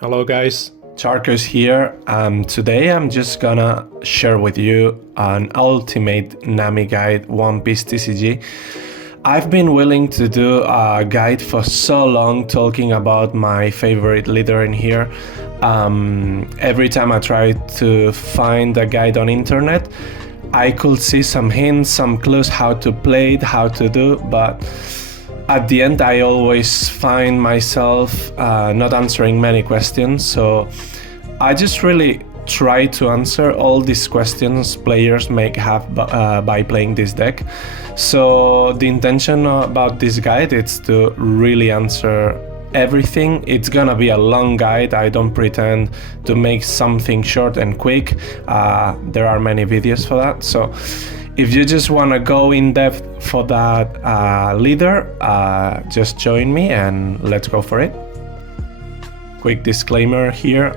Hello guys, Charkos here. Today I'm just gonna share with you an ultimate Nami guide, One Piece TCG. I've been willing to do a guide for so long, talking about my favorite leader in here. Every time I try to find a guide on internet, I could see some hints, some clues how to play it, how to do, but at the end I always find myself not answering many questions. So I just really try to answer all these questions players may have by playing this deck. So the intention about this guide is to really answer everything. It's gonna be a long guide. I don't pretend to make something short and quick. There are many videos for that. So if you just want to go in depth for that leader, just join me and let's go for it. Quick disclaimer here,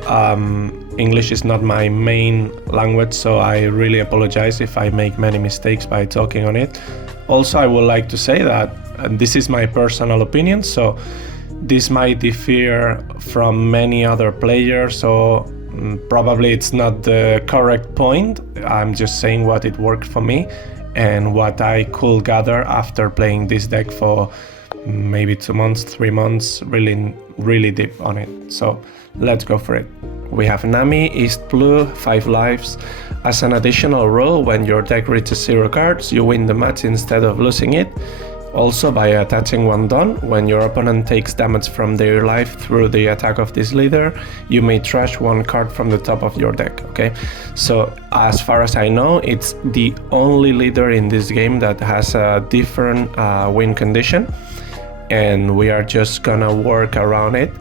English is not my main language, so I really apologize if I make many mistakes by talking on it. Also, I would like to say that this is my personal opinion, so this might differ from many other players, so probably it's not the correct point. I'm just saying what it worked for me and what I could gather after playing this deck for maybe 2 months, 3 months, really deep on it. So let's go for it. We have Nami, East Blue, 5 lives. As an additional rule, when your deck reaches 0 cards, you win the match instead of losing it. Also, by attaching 1 Dawn, when your opponent takes damage from their life through the attack of this leader, you may trash 1 card from the top of your deck, okay? So, as far as I know, it's the only leader in this game that has a different win condition, and we are just gonna work around it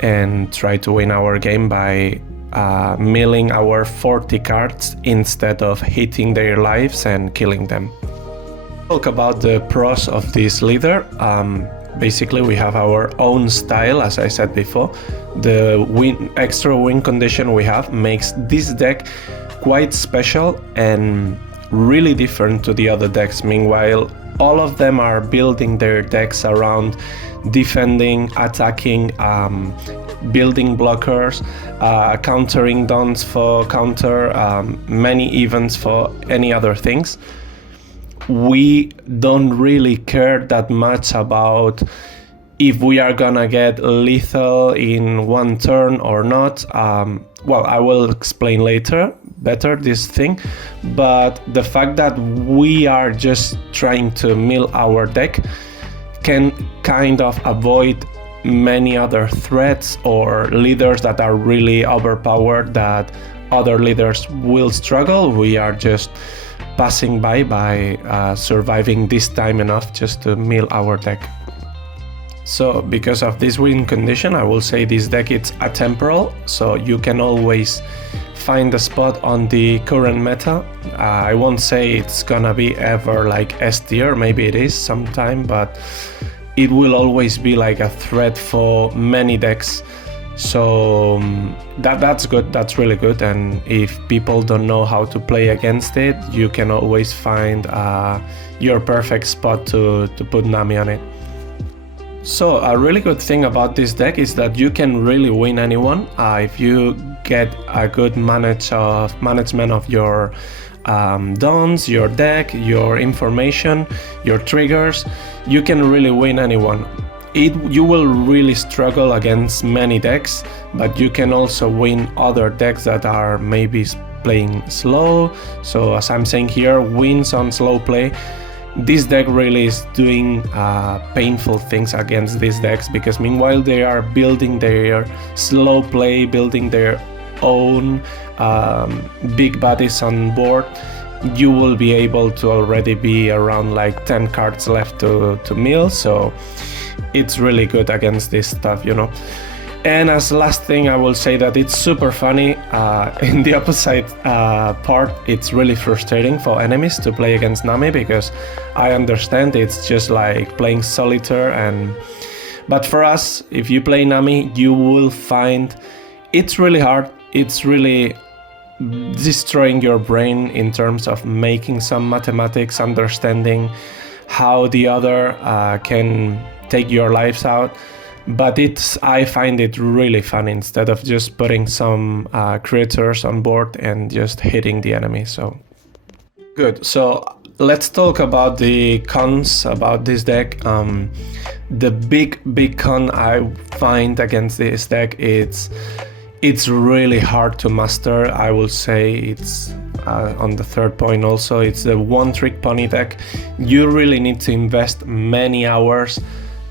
and try to win our game by milling our 40 cards instead of hitting their lives and killing them. Talk about the pros of this leader. Basically, we have our own style, as I said before. The extra win condition we have makes this deck quite special and really different to the other decks. Meanwhile, all of them are building their decks around defending, attacking, building blockers, countering dons for counter, many events for any other things. We don't really care that much about if we are gonna get lethal in 1 turn or not. Well, I will explain later better this thing, but the fact that we are just trying to mill our deck can kind of avoid many other threats or leaders that are really overpowered that other leaders will struggle. We are just passing by surviving this time enough just to mill our deck. So because of this win condition, I will say this deck is atemporal, so you can always find a spot on the current meta. I won't say it's gonna be ever like S tier, maybe it is sometime, but it will always be like a threat for many decks. So that's good, that's really good, and if people don't know how to play against it, you can always find your perfect spot to put Nami on it. So a really good thing about this deck is that you can really win anyone if you get a good management of your dons, your deck, your information, your triggers. You can really win anyone. You will really struggle against many decks, but you can also win other decks that are maybe playing slow. So as I'm saying here, wins on slow play. This deck really is doing painful things against these decks, because meanwhile they are building their slow play, building their own big bodies on board. You will be able to already be around like 10 cards left to mill, so it's really good against this stuff, you know. And as last thing, I will say that it's super funny. In the opposite part, it's really frustrating for enemies to play against Nami, because I understand it's just like playing solitaire, but for us, if you play Nami, you will find it's really hard. It's really destroying your brain in terms of making some mathematics, understanding how the other can take your lives out. but I find it really fun instead of just putting some creatures on board and just hitting the enemy. So good. So let's talk about the cons about this deck. The big con I find against this deck, it's really hard to master. I will say it's on the third point also, it's the one-trick pony deck. You really need to invest many hours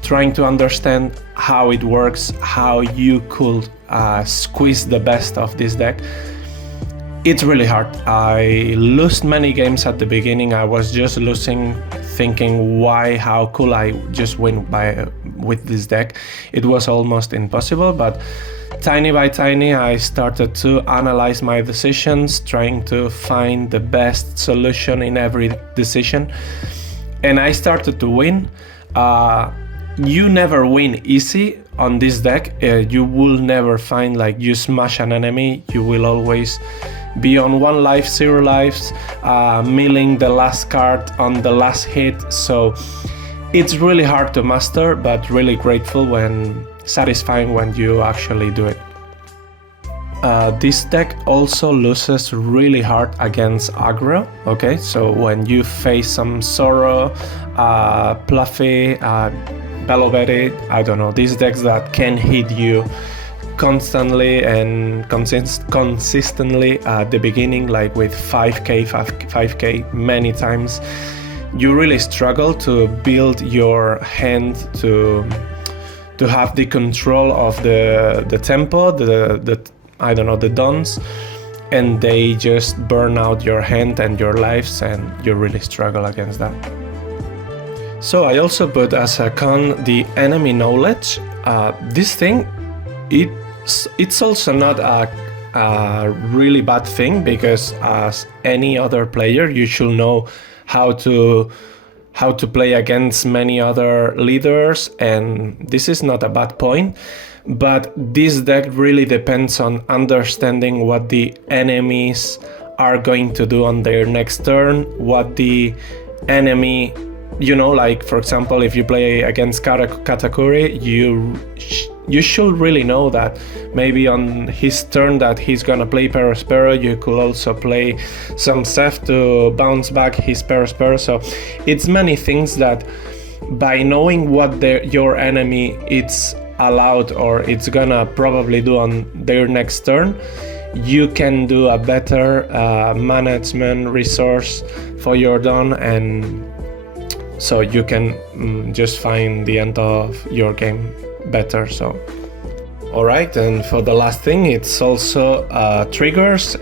trying to understand how it works, how you could squeeze the best of this deck. It's really hard. I lost many games at the beginning. I was just losing, thinking how could I just win with this deck. It was almost impossible, but tiny by tiny I started to analyze my decisions, trying to find the best solution in every decision, and I started to win. You never win easy on this deck. You will never find like you smash an enemy. You will always be on 1 life, 0 lives, milling the last card on the last hit. So it's really hard to master, but really grateful when satisfying when you actually do it. This deck also loses really hard against aggro. Okay, so when you face some Sorrow, Pluffy, Bellovetti, I don't know, these decks that can hit you constantly and consistently at the beginning, like with 5k many times, you really struggle to build your hand to have the control of the tempo, the I don't know, the dons, and they just burn out your hand and your lives, and you really struggle against that. So I also put as a con the enemy knowledge. This thing, it's also not a really bad thing, because as any other player you should know how to play against many other leaders, and this is not a bad point. But this deck really depends on understanding what the enemies are going to do on their next turn, what the enemy, like for example, if you play against Katakuri, you should really know that maybe on his turn that he's gonna play Perospero, you could also play some Seth to bounce back his Perospero. So it's many things that by knowing what your enemy it's allowed or it's gonna probably do on their next turn, you can do a better management resource for your Don, and so you can just find the end of your game better. So alright, and for the last thing, it's also triggers.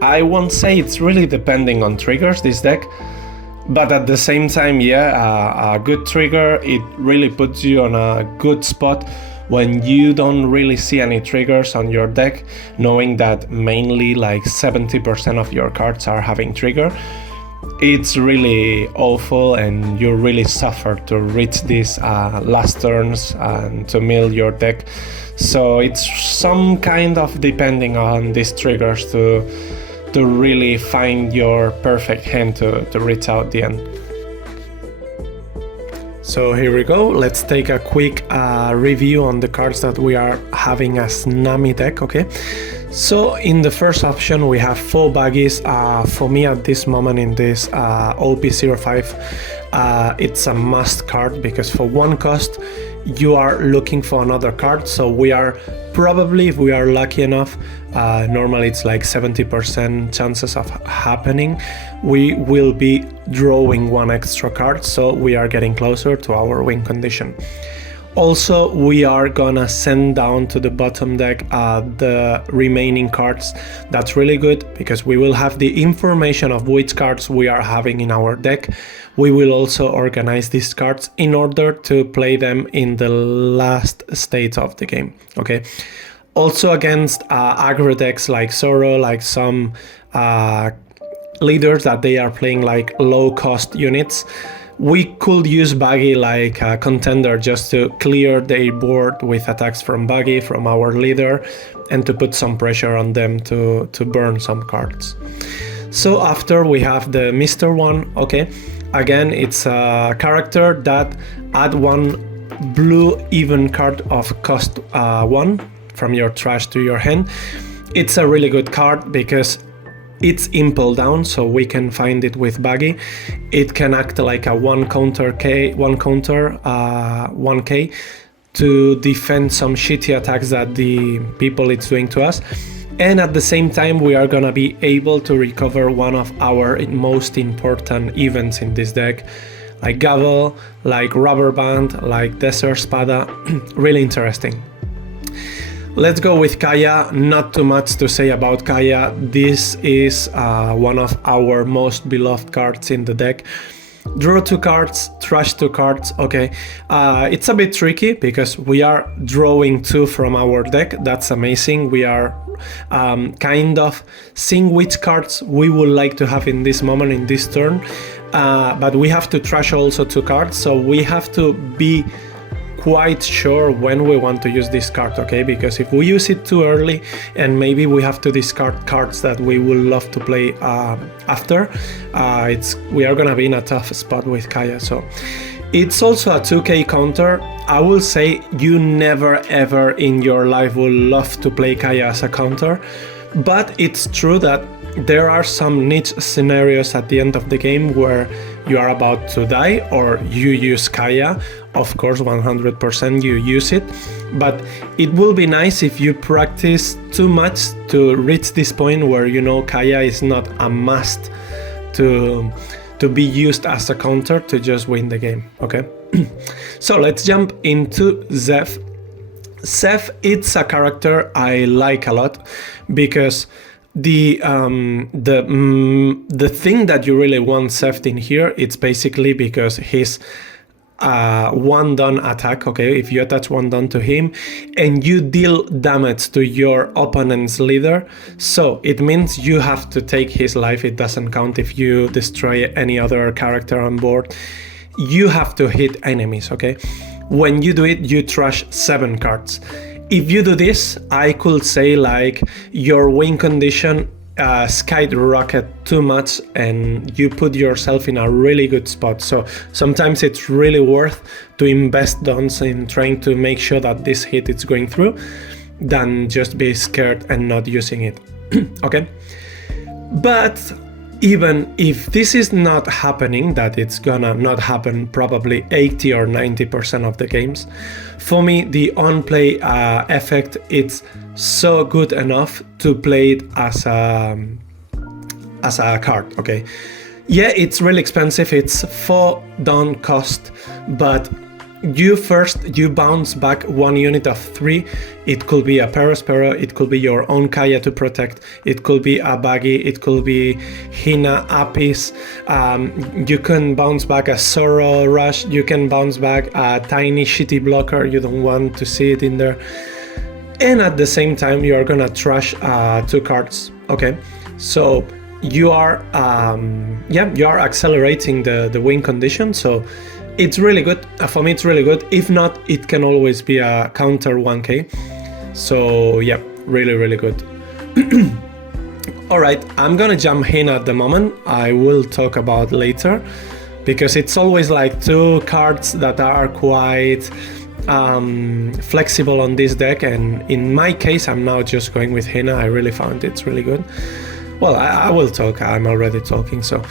I won't say it's really depending on triggers, this deck, but at the same time, a good trigger, it really puts you on a good spot when you don't really see any triggers on your deck, knowing that mainly like 70% of your cards are having trigger. It's really awful, and you really suffer to reach these last turns and to mill your deck. So it's some kind of depending on these triggers to really find your perfect hand to reach out the end. So here we go. Let's take a quick review on the cards that we are having as Nami deck. Okay, so in the first option we have 4 baggies. For me at this moment in this OP05, it's a must card, because for 1 cost you are looking for another card. So we are probably, if we are lucky enough, normally it's like 70% chances of happening, we will be drawing 1 extra card, so we are getting closer to our win condition. Also, we are gonna send down to the bottom deck the remaining cards. That's really good, because we will have the information of which cards we are having in our deck. We will also organize these cards in order to play them in the last stage of the game. Okay. Also against Agrodecks like Sorrow, like some leaders that they are playing like low cost units, we could use Baggy like a contender just to clear their board with attacks from Baggy, from our leader, and to put some pressure on them to burn some cards. So after we have the Mr. one, okay, again it's a character that add 1 blue even card of cost 1 from your trash to your hand. It's a really good card because it's impel down, so we can find it with Buggy. It can act like a 1K to defend some shitty attacks that the people it's doing to us. And at the same time, we are gonna be able to recover one of our most important events in this deck, like Gavel, like Rubber Band, like Desert Spada. Really interesting. Let's go with Kaya. Not too much to say about Kaya. This is one of our most beloved cards in the deck. Draw 2 cards, trash 2 cards. Okay, it's a bit tricky because we are drawing 2 from our deck. That's amazing. We are kind of seeing which cards we would like to have in this moment, in this turn. But we have to trash also 2 cards, so we have to be quite sure when we want to use this card, okay? Because if we use it too early and maybe we have to discard cards that we would love to play after, we are gonna be in a tough spot with Kaya. So it's also a 2K counter. I will say you never ever in your life will love to play Kaya as a counter, but it's true that there are some niche scenarios at the end of the game where you are about to die or you use Kaya. Of course, 100% you use it, but it will be nice if you practice too much to reach this point where you know Kaya is not a must to be used as a counter to just win the game, okay? So let's jump into Zeph. Zeph, it's a character I like a lot because the thing that you really want Zeph in here, it's basically because he's one done attack, okay? If you attach one done to him and you deal damage to your opponent's leader, so it means you have to take his life. It doesn't count if you destroy any other character on board. You have to hit enemies, okay? When you do it, you trash 7 cards. If you do this, I could say like your win condition skyrocket too much and you put yourself in a really good spot. So sometimes it's really worth to invest dons in trying to make sure that this hit is going through than just be scared and not using it. Okay, but even if this is not happening, that it's gonna not happen probably 80 or 90% of the games, for me the on-play effect, it's so good enough to play it as a card, okay? Yeah, it's really expensive, it's 4 down cost, but you bounce back 1 unit of 3. It could be a Perospero, it could be your own Kaya to protect, it could be a Buggy, it could be Hina, Apis, you can bounce back a Sorrow Rush, you can bounce back a tiny shitty blocker, you don't want to see it in there. And at the same time, you are gonna trash 2 cards, okay? So you are accelerating the win condition, so it's really good. For me, it's really good. If not, it can always be a counter 1K. So yeah, really, really good. Alright, I'm gonna jump Hina at the moment. I will talk about later, because it's always like 2 cards that are quite flexible on this deck, and in my case, I'm now just going with Hina. I really found it's really good. Well, I will talk. I'm already talking, so...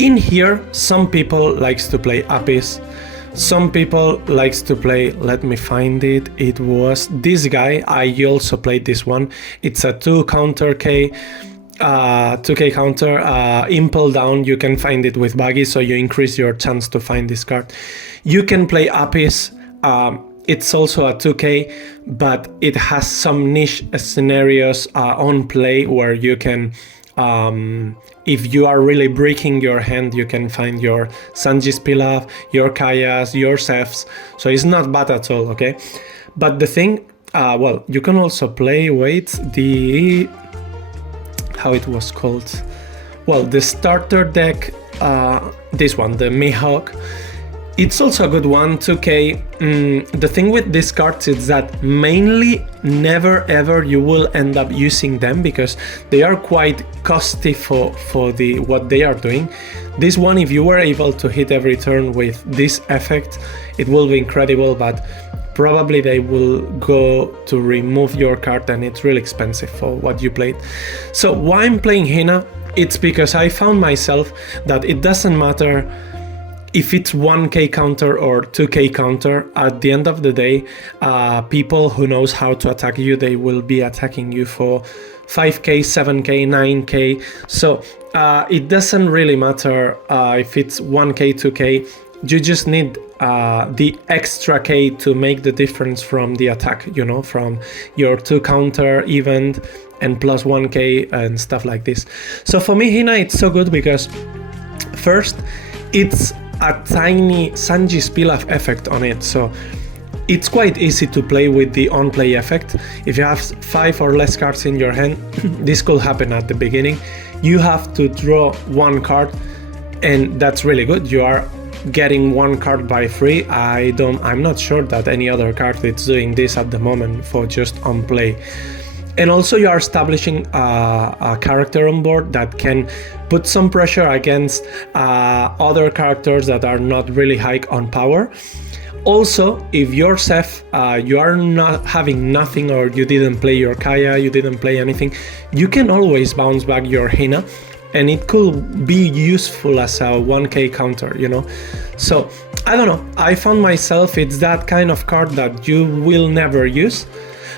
in here, some people likes to play Apis, some people likes to play, let me find it, it was this guy. I also played this one. It's a 2 counter K, 2K counter, impel down. You can find it with Buggy, so you increase your chance to find this card. You can play Apis, it's also a 2K, but it has some niche scenarios on play where you can if you are really breaking your hand, you can find your Sanji's Pilaf, your Kayas, your Zephs, so it's not bad at all, okay? But the thing, well, you can also play, how it was called? Well, the starter deck, this one, the Mihawk, It's also a good one, 2k. The thing with these cards is that mainly never ever you will end up using them because they are quite costly for what they are doing. This one, if you were able to hit every turn with this effect, it will be incredible, but probably they will go to remove your card and it's really expensive for what you played. So why I'm playing Hina, it's because I found myself that it doesn't matter if it's 1k counter or 2k counter. At the end of the day, people who knows how to attack you, they will be attacking you for 5k, 7k, 9k. So it doesn't really matter if it's 1k, 2k. You just need the extra k to make the difference from the attack, you know, from your 2 counter event and plus 1k and stuff like this. So for me, Hina, it's so good because first, it's a tiny Sanji's Pilaf effect on it, so it's quite easy to play with the on-play effect. If you have 5 or less cards in your hand, this could happen at the beginning. You have to draw 1 card, and that's really good. You are getting 1 card by free. I'm not sure that any other card is doing this at the moment for just on-play. And also you are establishing a character on board that can put some pressure against other characters that are not really high on power. Also, if yourself you are not having nothing, or you didn't play your Kaya, you didn't play anything, you can always bounce back your Hina, and it could be useful as a 1k counter, you know. So I don't know, I found myself it's that kind of card that you will never use,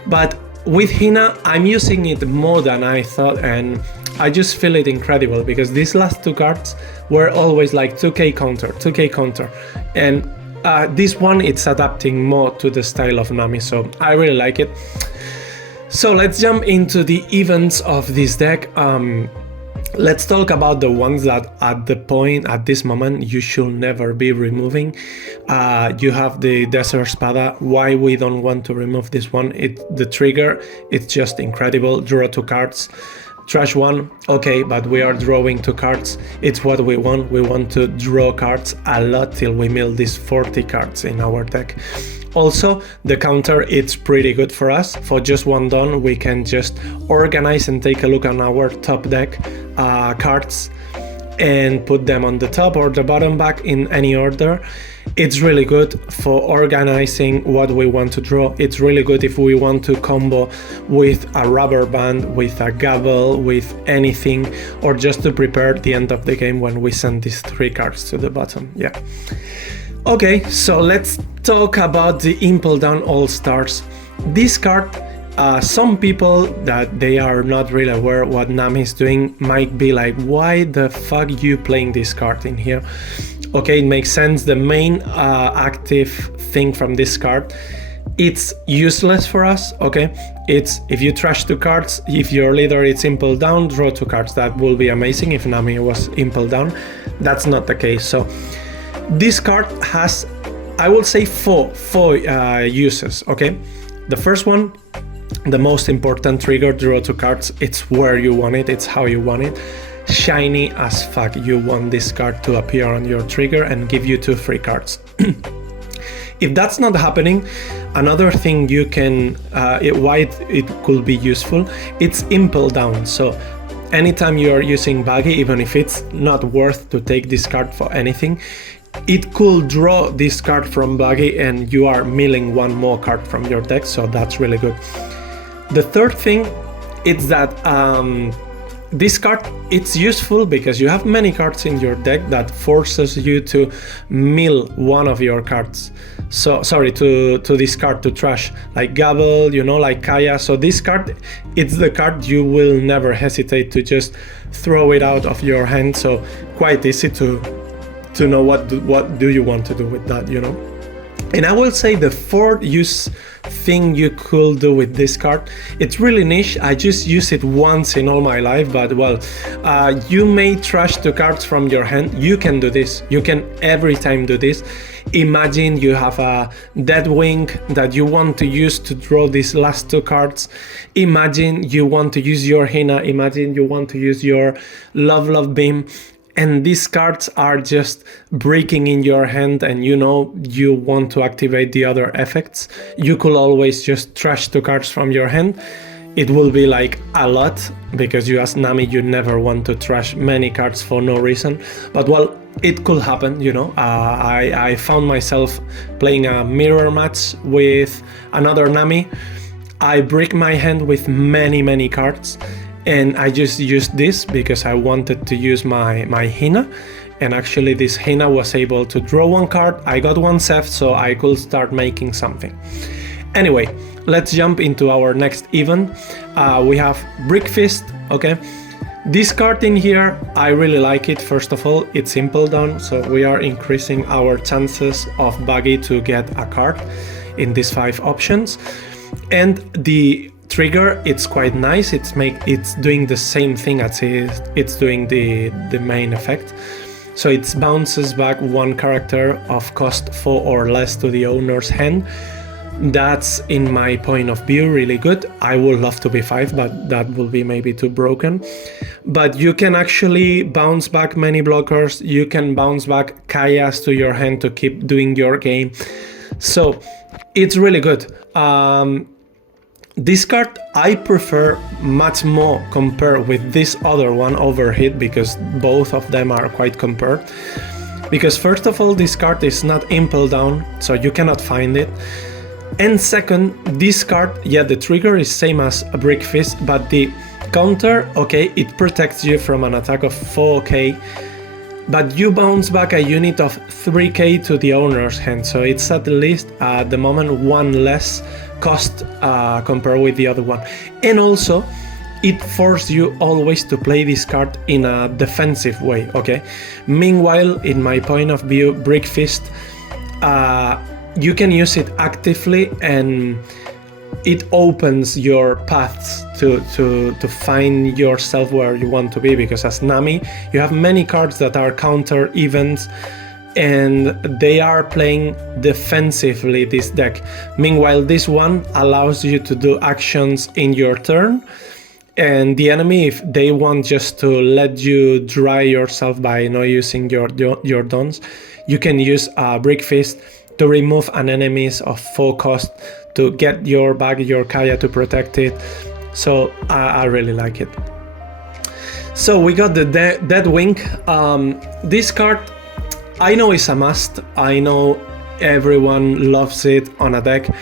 but with Hina, I'm using it more than I thought, and I just feel it incredible because these last 2 cards were always like 2k counter, 2k counter, and this one, it's adapting more to the style of Nami, so I really like it. So let's jump into the events of this deck. Let's talk about the ones that at this moment, you should never be removing. You have the Desert Spada. Why we don't want to remove this one? The trigger, it's just incredible. Draw 2 cards. Trash 1, okay, but we are drawing 2 cards. It's what we want. We want to draw cards a lot till we mill these 40 cards in our deck. Also, the counter, it's pretty good for us. For just 1 Dawn, we can just organize and take a look on our top deck cards and put them on the top or the bottom back in any order. It's really good for organizing what we want to draw. It's really good if we want to combo with a rubber band, with a gavel, with anything, or just to prepare the end of the game when we send these 3 cards to the bottom. Yeah. Okay, so let's talk about the Impel Down All-Stars. This card, some people that they are not really aware what Nami is doing might be like, why the fuck you playing this card in here? Okay, it makes sense. The main active thing from this card, it's useless for us, okay? It's if you trash 2 cards, if your leader is Impel Down, draw 2 cards. That will be amazing if Nami was Impel Down. That's not the case. So this card has, I will say, four uses, okay? The first one, the most important trigger, draw 2 cards. It's where you want it, it's how you want it. Shiny as fuck, you want this card to appear on your trigger and give you 2 free cards. If that's not happening, another thing you can, why it could be useful, it's Impel Down. So anytime you are using Baggy, even if it's not worth to take this card for anything, it could draw this card from Baggy and you are milling 1 more card from your deck, so that's really good. The third thing is that this card, it's useful because you have many cards in your deck that forces you to mill 1 of your cards. So sorry, to discard, to trash, like Gabble, you know, like Kaya. So this card, it's the card you will never hesitate to just throw it out of your hand. So quite easy to know what do you want to do with that, you know. And I will say the 4th use thing you could do with this card, it's really niche. I just use it once in all my life, but well, you may trash 2 cards from your hand. You can do this. You can every time do this. Imagine you have a Deadwing that you want to use to draw these last 2 cards. Imagine you want to use your Hina. Imagine you want to use your Love Beam. and these cards are just breaking in your hand, and you know you want to activate the other effects, you could always just trash 2 cards from your hand. It will be like a lot, because you as Nami, you never want to trash many cards for no reason. But well, it could happen, you know. I found myself playing a mirror match with another Nami. I break my hand with many cards, and I just used this because I wanted to use my Hina. And actually this Hina was able to draw 1 card. I got 1 Seth, so I could start making something. Anyway, let's jump into our next event. We have Brick Fist, okay? This card in here, I really like it. First of all, it's simple down, so we are increasing our chances of Buggy to get a card in these 5 options. And the trigger, it's quite nice. It's doing the same thing as it's doing the main effect. So it bounces back 1 character of cost 4 or less to the owner's hand. That's, in my point of view, really good. I would love to be 5, but that will be maybe too broken. But you can actually bounce back many blockers. You can bounce back Kayas to your hand to keep doing your game. So it's really good. This card I prefer much more compared with this other one, Overhit, because both of them are quite compared. Because first of all, this card is not impel down, so you cannot find it. And second, this card, yeah, the trigger is same as a Brick Fist, but the counter, okay, it protects you from an attack of 4k, but you bounce back a unit of 3k to the owner's hand, so it's at least at the moment 1 less cost compared with the other one. And also, it forces you always to play this card in a defensive way, okay? Meanwhile, in my point of view, Brick Fist, you can use it actively, and it opens your paths to find yourself where you want to be, because as Nami, you have many cards that are counter events, and they are playing defensively this deck. Meanwhile, this one allows you to do actions in your turn, and the enemy, if they want just to let you dry yourself by not using your dons, you can use Brick Fist to remove an enemy's of 4 cost to get your Kaya to protect it. So I really like it. So we got the Dead Wing. This card, I know is a must. I know everyone loves it on a deck.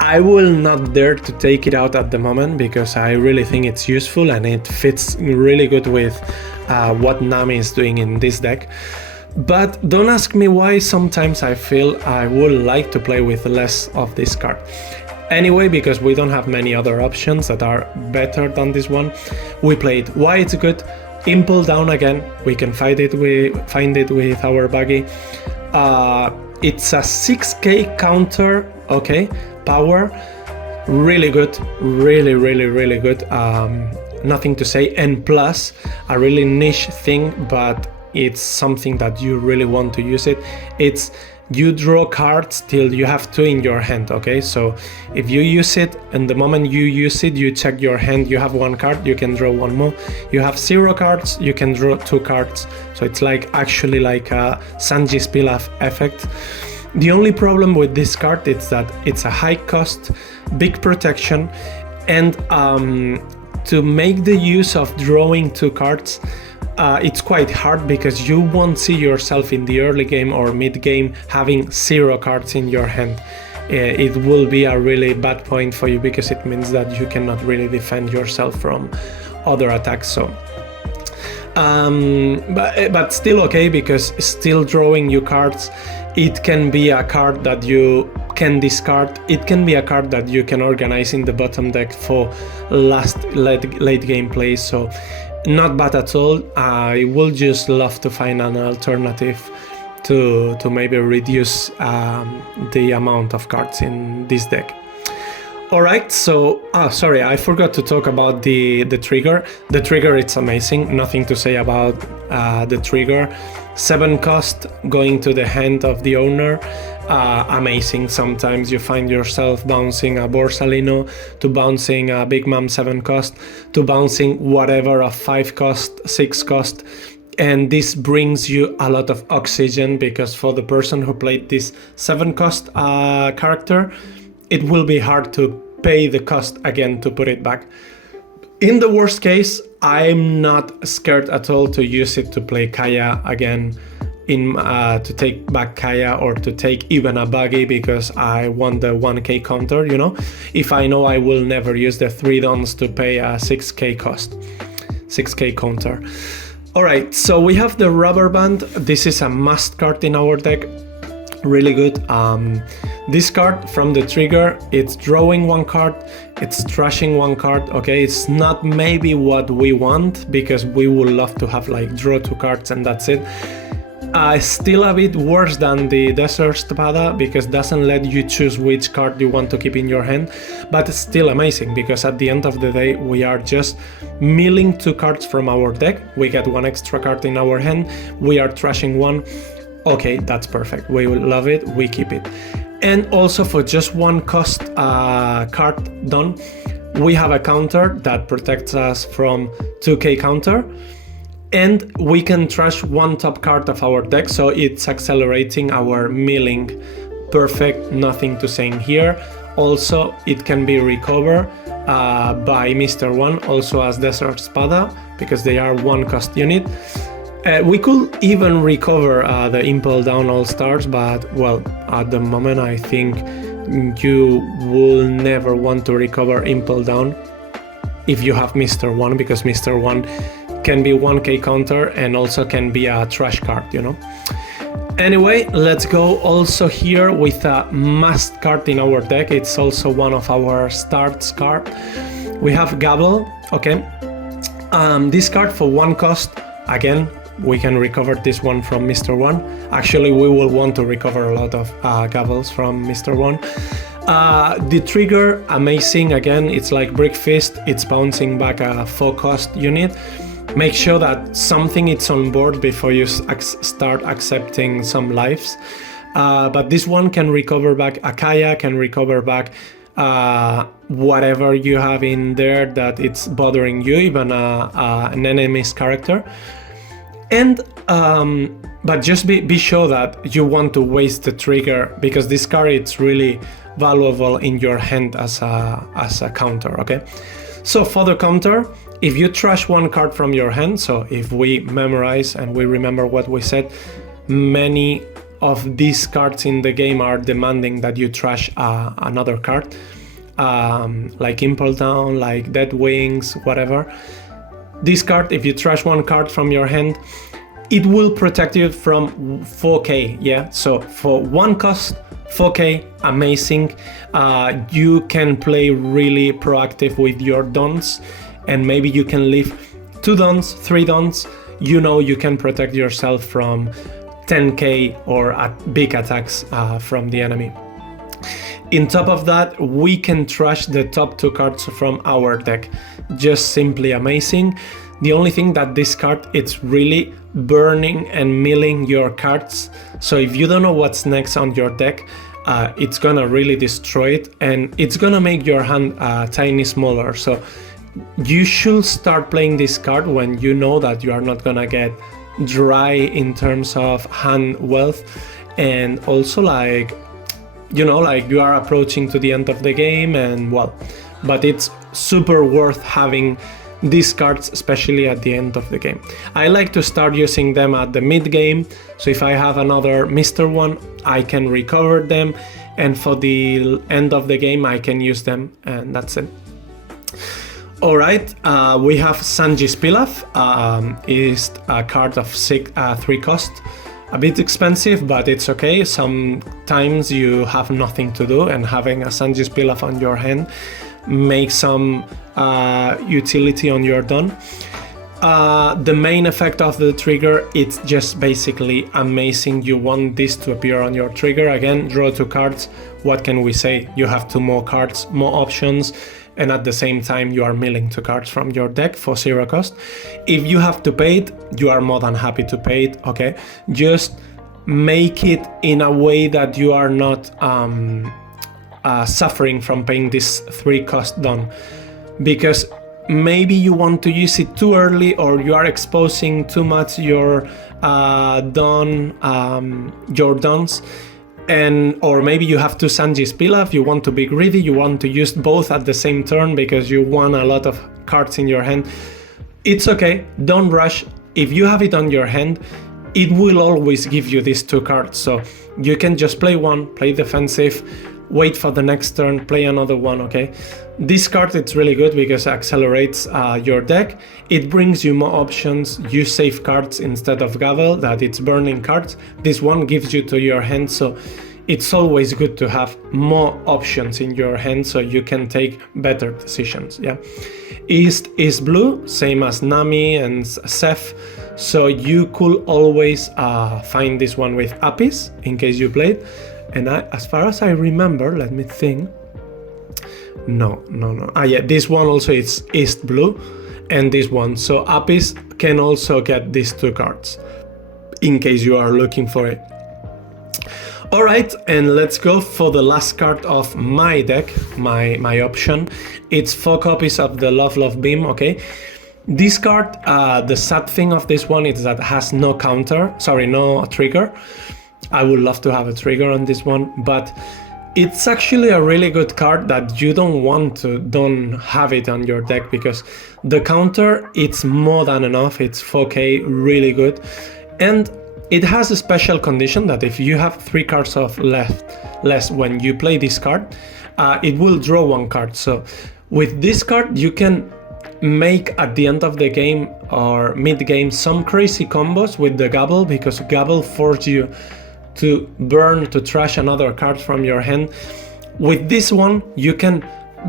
I will not dare to take it out at the moment because I really think it's useful and it fits really good with what Nami is doing in this deck. But don't ask me why. Sometimes I feel I would like to play with less of this card. Anyway, because we don't have many other options that are better than this one, we played why it's good. Impel down again. We can find it with our Buggy. It's a 6k counter, okay, power. Really good, really good. Nothing to say. And plus, a really niche thing, but it's something that you really want to use it. It's you draw cards till you have 2 in your hand, okay? So if you use it, and the moment you use it, you check your hand, you have 1 card, you can draw 1 more. You have 0 cards, you can draw 2 cards. So it's like actually like a Sanji's Pilaf effect. The only problem with this card is that it's a high cost, big protection, and to make the use of drawing 2 cards, it's quite hard because you won't see yourself in the early game or mid game having 0 cards in your hand. It will be a really bad point for you because it means that you cannot really defend yourself from other attacks. So, but still okay, because still drawing you cards, it can be a card that you can discard. It can be a card that you can organize in the bottom deck for late game plays. So not bad at all. I will just love to find an alternative to maybe reduce the amount of cards in this deck. Alright, so sorry, I forgot to talk about the trigger. The trigger, it's amazing. Nothing to say about the trigger. 7 cost going to the hand of the owner. Amazing. Sometimes you find yourself bouncing a Borsalino, to bouncing a Big Mom 7 cost, to bouncing whatever of 5 cost, 6 cost. and this brings you a lot of oxygen, because for the person who played this 7 cost character, it will be hard to pay the cost again to put it back. In the worst case, I'm not scared at all to use it to play Kaya again, to take back Kaya or to take even a buggy, because I want the 1k counter, you know, if I know I will never use the 3 dons to pay a 6k cost, 6k counter. Alright, so we have the rubber band. This is a must card in our deck, really good. This card from the trigger, it's drawing 1 card, it's trashing 1 card, okay? It's not maybe what we want, because we would love to have like draw 2 cards and that's it. Still a bit worse than the Desert Spada, because it doesn't let you choose which card you want to keep in your hand, but it's still amazing, because at the end of the day we are just milling 2 cards from our deck, we get 1 extra card in our hand, we are trashing 1, okay, that's perfect, we will love it, we keep it. And also for just 1 cost card done, we have a counter that protects us from 2k counter, and we can trash 1 top card of our deck, so it's accelerating our milling. Perfect, nothing to say in here. Also, it can be recovered by Mr. 1, also as Desert Spada, because they are 1 cost unit. We could even recover the Impel Down All Stars, but well, at the moment I think you will never want to recover Impel Down if you have Mr. 1, because Mr. 1 can be 1k counter and also can be a trash card, you know. Anyway, let's go also here with a must card in our deck. It's also one of our starts card. We have Gabble, okay. This card for 1 cost, again, we can recover this one from Mr. 1. Actually, we will want to recover a lot of Gabbles from Mr. 1. The trigger, amazing, again, it's like Brick Fist, it's bouncing back a 4 cost unit. Make sure that something is on board before you start accepting some lives. But this one can recover back Akaya, can recover back whatever you have in there that it's bothering you, even an enemy's character. And but just be sure that you want to waste the trigger, because this card it's really valuable in your hand as a counter, okay? So for the counter, if you trash 1 card from your hand, so if we memorize and we remember what we said, many of these cards in the game are demanding that you trash another card, like Impel Down, like Dead Wings, whatever. This card, if you trash 1 card from your hand, it will protect you from 4k, yeah? So for 1 cost, 4k, amazing. You can play really proactive with your dons, and maybe you can leave 2 dons, 3 dons. You know you can protect yourself from 10k or big attacks from the enemy. In top of that, we can trash the top 2 cards from our deck. Just simply amazing. The only thing that this card, it's really burning and milling your cards. So if you don't know what's next on your deck, it's gonna really destroy it, and it's gonna make your hand tiny smaller. So you should start playing this card when you know that you are not gonna get dry in terms of hand wealth, and also like, you know, like you are approaching to the end of the game, and well, but it's super worth having these cards, especially at the end of the game. I like to start using them at the mid game, so if I have another Mr. 1, I can recover them, and for the end of the game I can use them, and that's it. Alright, we have Sanji's Pilaf, is a card of 3 cost. A bit expensive, but it's okay. Sometimes you have nothing to do, and having a Sanji's Pilaf on your hand makes some utility on your don. The main effect of the trigger, it's just basically amazing. You want this to appear on your trigger. Again, draw 2 cards. What can we say? You have 2 more cards, more options, and at the same time you are milling 2 cards from your deck for 0 cost. If you have to pay it, you are more than happy to pay it, okay? Just make it in a way that you are not suffering from paying this 3 cost don, because maybe you want to use it too early, or you are exposing too much your dons, or maybe you have two Sanji's Pilaf, you want to be greedy, you want to use both at the same turn because you want a lot of cards in your hand. It's okay, don't rush. If you have it on your hand, it will always give you these two cards, so you can just play one, play defensive, wait for the next turn, play another one, okay? This card, it's really good because it accelerates your deck. It brings you more options. You save cards instead of Gavel, that it's burning cards. This one gives you to your hand, so it's always good to have more options in your hand so you can take better decisions, yeah? East is blue, same as Nami and Seth, so you could always find this one with Apis in case you played. And as far as I remember, let me think. No. Yeah, this one also is East blue, and this one. So Apis can also get these two cards in case you are looking for it. All right, and let's go for the last card of my deck, my option. It's 4 copies of the Love Beam, okay? This card, the sad thing of this one is that it has no trigger. I would love to have a trigger on this one, but it's actually a really good card that you don't have it on your deck, because the counter, it's more than enough. It's 4k, really good. And it has a special condition that if you have 3 cards of less when you play this card, it will draw 1 card. So with this card, you can make at the end of the game or mid-game some crazy combos with the Gabble, because Gabble forces you to burn, to trash another card from your hand. With this one, you can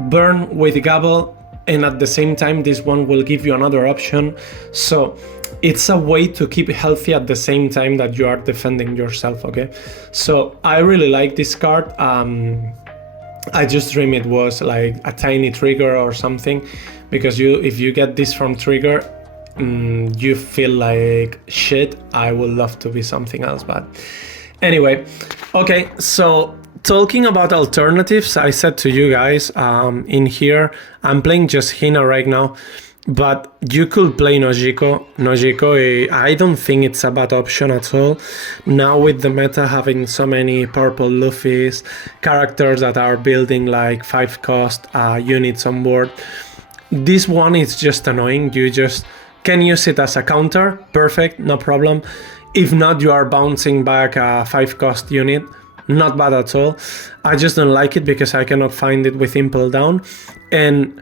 burn with Gabble, and at the same time, this one will give you another option. So it's a way to keep healthy at the same time that you are defending yourself, okay? So I really like this card. I just dream it was like a tiny trigger or something, because if you get this from trigger, you feel like shit. I would love to be something else, but anyway, okay, so talking about alternatives, I said to you guys in here, I'm playing just Hina right now, but you could play Nojiko. Nojiko, I don't think it's a bad option at all. Now with the meta having so many purple Luffys, characters that are building like 5 cost units on board, this one is just annoying. You just can use it as a counter, perfect, no problem. If not, you are bouncing back a 5 cost unit, not bad at all. I just don't like it because I cannot find it with Impel Down. And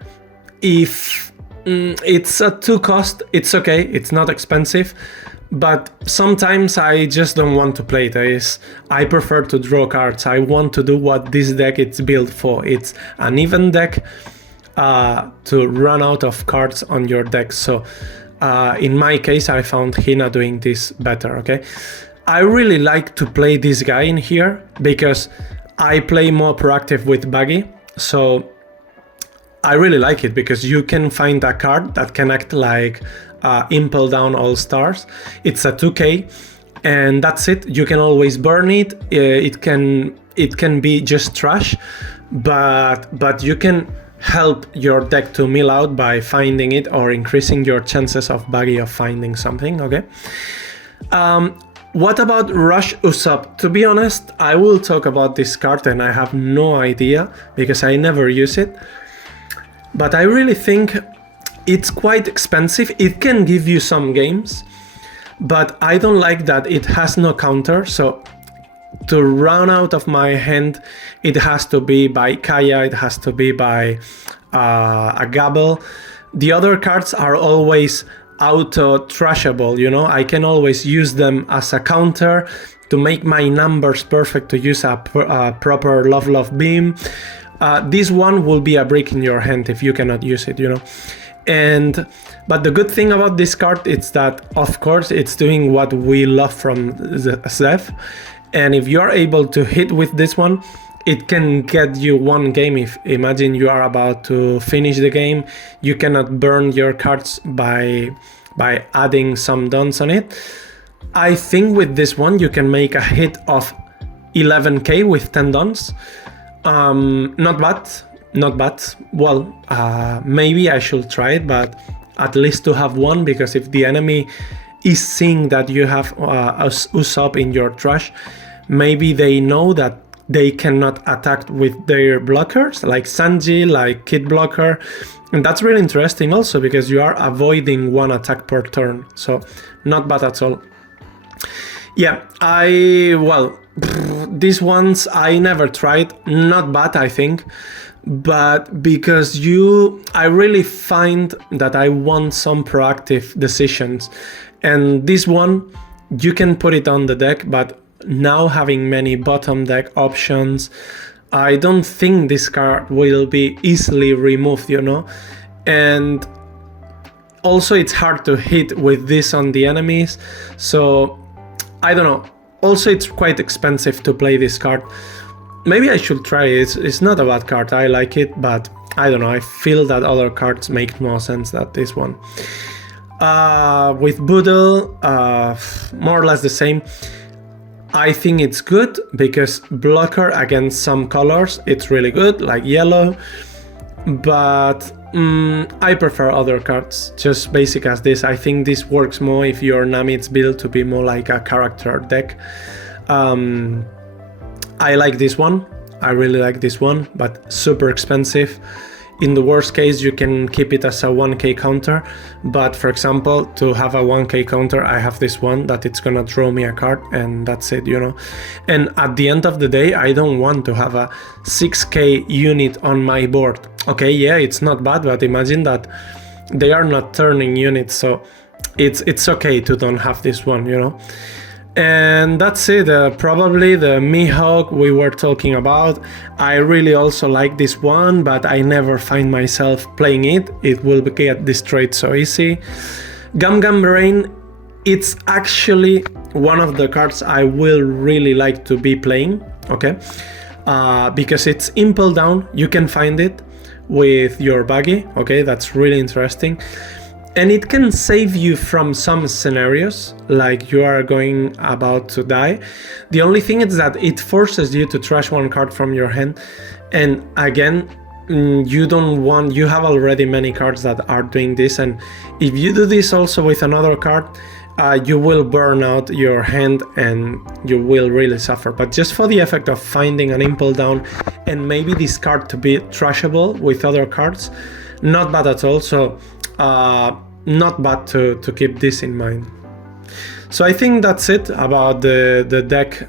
if it's a 2 cost, it's okay, it's not expensive. But sometimes I just don't want to play this. I prefer to draw cards. I want to do what this deck is built for. It's an even deck to run out of cards on your deck. So in my case, I found Hina doing this better, okay? I really like to play this guy in here because I play more proactive with Baggy. So I really like it because you can find a card that can act like Impel Down All Stars. It's a 2k and that's it. You can always burn it. It can be just trash, but you can help your deck to mill out by finding it or increasing your chances of Baggy of finding something, okay? What about Rush Usopp? To be honest, I will talk about this card and I have no idea because I never use it. But I really think it's quite expensive. It can give you some games, but I don't like that it has no counter. So to run out of my hand, it has to be by Kaya, it has to be by a Gabble. The other cards are always auto-trashable, you know? I can always use them as a counter to make my numbers perfect to use a proper Love Beam. This one will be a brick in your hand if you cannot use it, you know? But the good thing about this card is that, of course, it's doing what we love from Zeph. And if you are able to hit with this one, it can get you one game. If imagine you are about to finish the game, you cannot burn your cards by adding some dons on it. I think with this one, you can make a hit of 11k with 10 dons. Not bad. not bad. Well, maybe I should try it, but at least to have one, because if the enemy is seeing that you have Usopp in your trash, maybe they know that they cannot attack with their blockers, like Sanji, like Kid Blocker. And that's really interesting also, because you are avoiding one attack per turn. So not bad at all. Yeah, these ones I never tried. Not bad, I think. But because I really find that I want some proactive decisions. And this one, you can put it on the deck, but now having many bottom deck options, I don't think this card will be easily removed, you know? And also it's hard to hit with this on the enemies, so I don't know. Also, it's quite expensive to play this card. Maybe I should try it. It's not a bad card, I like it, but I don't know, I feel that other cards make more sense than this one. With Boodle, more or less the same. I think it's good because blocker against some colors, it's really good, like yellow, but I prefer other cards, just basic as this. I think this works more if your Nami is built to be more like a character deck. I like this one, I really like this one, but super expensive. In the worst case, you can keep it as a 1k counter, but for example, to have a 1k counter, I have this one that it's gonna draw me a card, and that's it, you know. And at the end of the day, I don't want to have a 6k unit on my board. Okay, yeah, it's not bad, but imagine that they are not turning units, so it's okay to don't have this one, you know. And that's it, probably the Mihawk we were talking about. I really also like this one, but I never find myself playing it. It will get destroyed so easy. Gum Gum Brain, it's actually one of the cards I will really like to be playing, okay? Because it's impel down, you can find it with your buggy, okay? That's really interesting. And it can save you from some scenarios, like you are going about to die. The only thing is that it forces you to trash one card from your hand. And again, you have already many cards that are doing this. And if you do this also with another card, you will burn out your hand and you will really suffer. But just for the effect of finding an impel down and maybe this card to be trashable with other cards, not bad at all. So not bad to keep this in mind. So I think that's it about the deck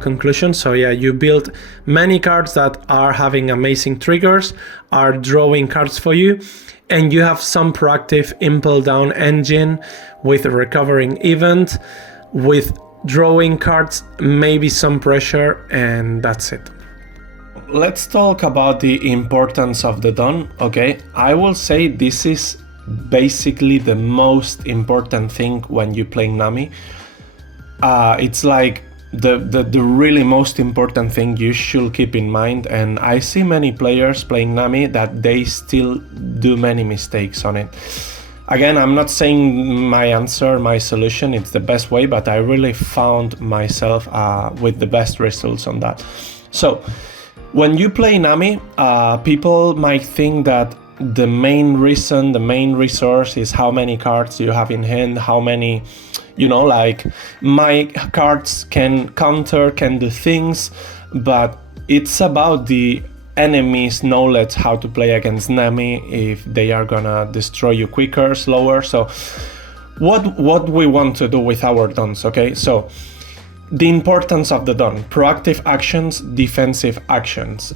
conclusion. So yeah, you build many cards that are having amazing triggers, are drawing cards for you, and you have some proactive impel down engine with a recovering event, with drawing cards, maybe some pressure, and that's it. Let's talk about the importance of the dawn, okay? I will say this is basically the most important thing when you play Nami. It's like the really most important thing you should keep in mind, and I see many players playing Nami that they still do many mistakes on it. Again, I'm not saying my solution, it's the best way, but I really found myself with the best results on that. So when you play Nami, people might think that the main resource is how many cards you have in hand, how many, you know, like my cards can counter, can do things, but it's about the enemy's knowledge how to play against Nami, if they are gonna destroy you quicker, slower. So what we want to do with our dons, okay? So the importance of the dawn: proactive actions, defensive actions.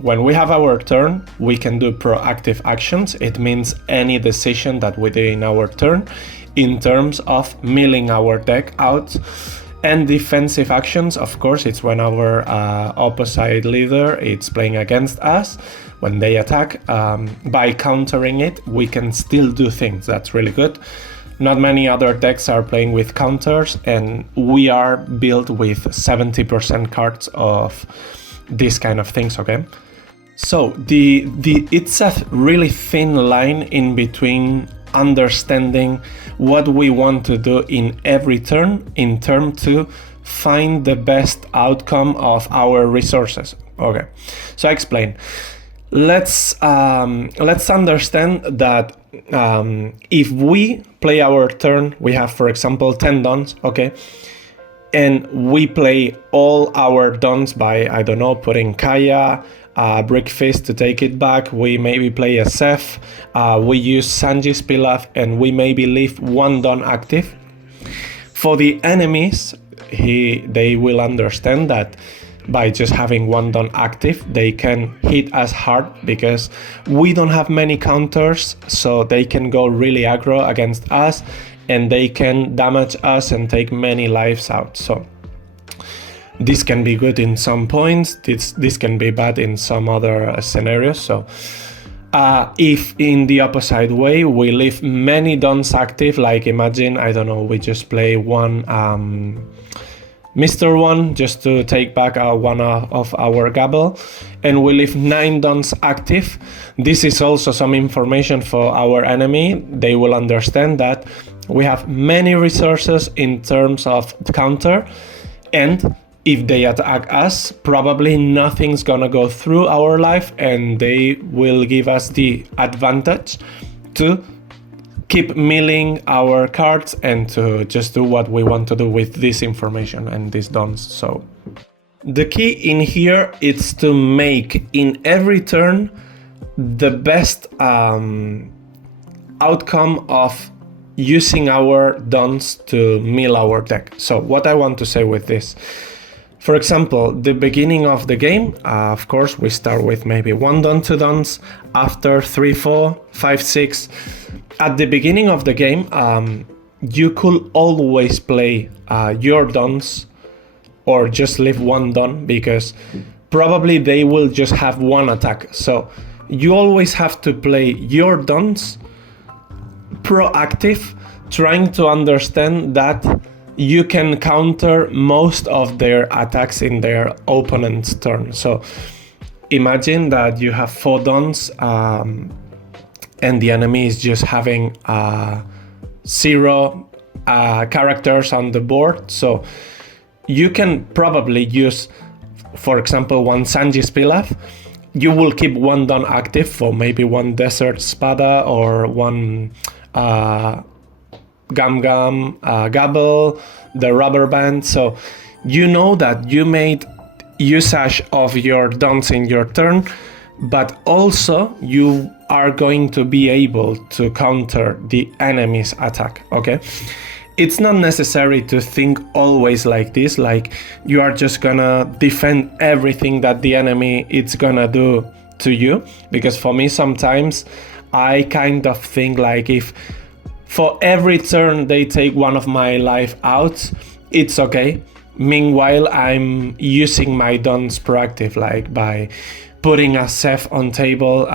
When we have our turn, we can do proactive actions. It means any decision that we do in our turn in terms of milling our deck out. And defensive actions, of course, it's when our opposite leader is playing against us. When they attack, by countering it, we can still do things. That's really good. Not many other decks are playing with counters, and we are built with 70% cards of this kind of things, okay? So it's a really thin line in between understanding what we want to do in every turn in terms to find the best outcome of our resources. Okay, so I explain. let's understand that if we play our turn, we have, for example, 10 dons, okay, and we play all our dons by, I don't know, putting Kaya, Brick Fist to take it back. We maybe play a Seth, we use Sanji's Pilaf, and we maybe leave one don active. For the enemies, they will understand that by just having one don active, they can hit us hard because we don't have many counters, so they can go really aggro against us and they can damage us and take many lives out. So this can be good in some points, this can be bad in some other scenarios. So if in the opposite way we leave many dons active, like imagine, I don't know, we just play one Mr. One just to take back one of our Gabble, and we leave 9 dons active. This is also some information for our enemy. They will understand that we have many resources in terms of counter, and if they attack us, probably nothing's gonna go through our life, and they will give us the advantage to keep milling our cards and to just do what we want to do with this information and these dons. So the key in here is to make in every turn the best outcome of using our dons to mill our deck. So what I want to say with this, for example, the beginning of the game, of course, we start with maybe 1 don, 2 dons, after 3, 4, 5, 6. At the beginning of the game, you could always play your dons or just leave 1 don, because probably they will just have 1 attack. So you always have to play your dons proactive, trying to understand that you can counter most of their attacks in their opponent's turn. So imagine that you have 4 dons and the enemy is just having 0 characters on the board. So you can probably use, for example, 1 Sanji's Pilaf. You will keep 1 don active for maybe 1 Desert Spada or 1 Gabble, the Rubber Band. So you know that you made usage of your dons in your turn, but also you are going to be able to counter the enemy's attack, okay? It's not necessary to think always like this, like you are just gonna defend everything that the enemy is gonna do to you, because for me sometimes I kind of think like if for every turn they take 1 of my life out, it's okay. Meanwhile, I'm using my dons proactive, like by putting a Seth on table,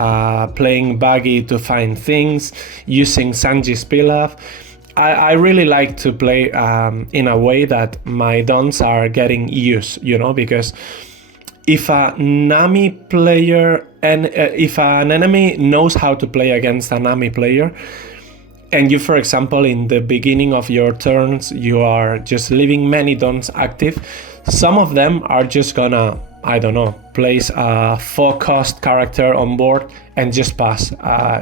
playing Baggy to find things, using Sanji's Pilaf. I really like to play in a way that my dons are getting used, you know, because if a Nami player and if an enemy knows how to play against a Nami player, and you, for example, in the beginning of your turns, you are just leaving many dons active, some of them are just gonna, I don't know, place a 4-cost character on board and just pass.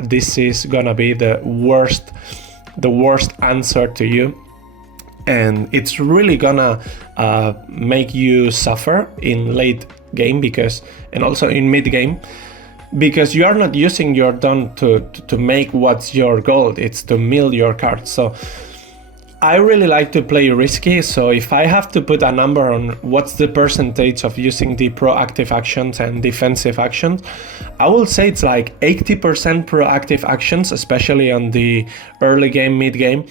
This is gonna be the worst answer to you, and it's really gonna make you suffer in late game, because, and also in mid game, because you are not using your don to make what's your goal, it's to mill your cards. So I really like to play risky, so if I have to put a number on what's the percentage of using the proactive actions and defensive actions, I will say it's like 80% proactive actions, especially on the early game, mid game.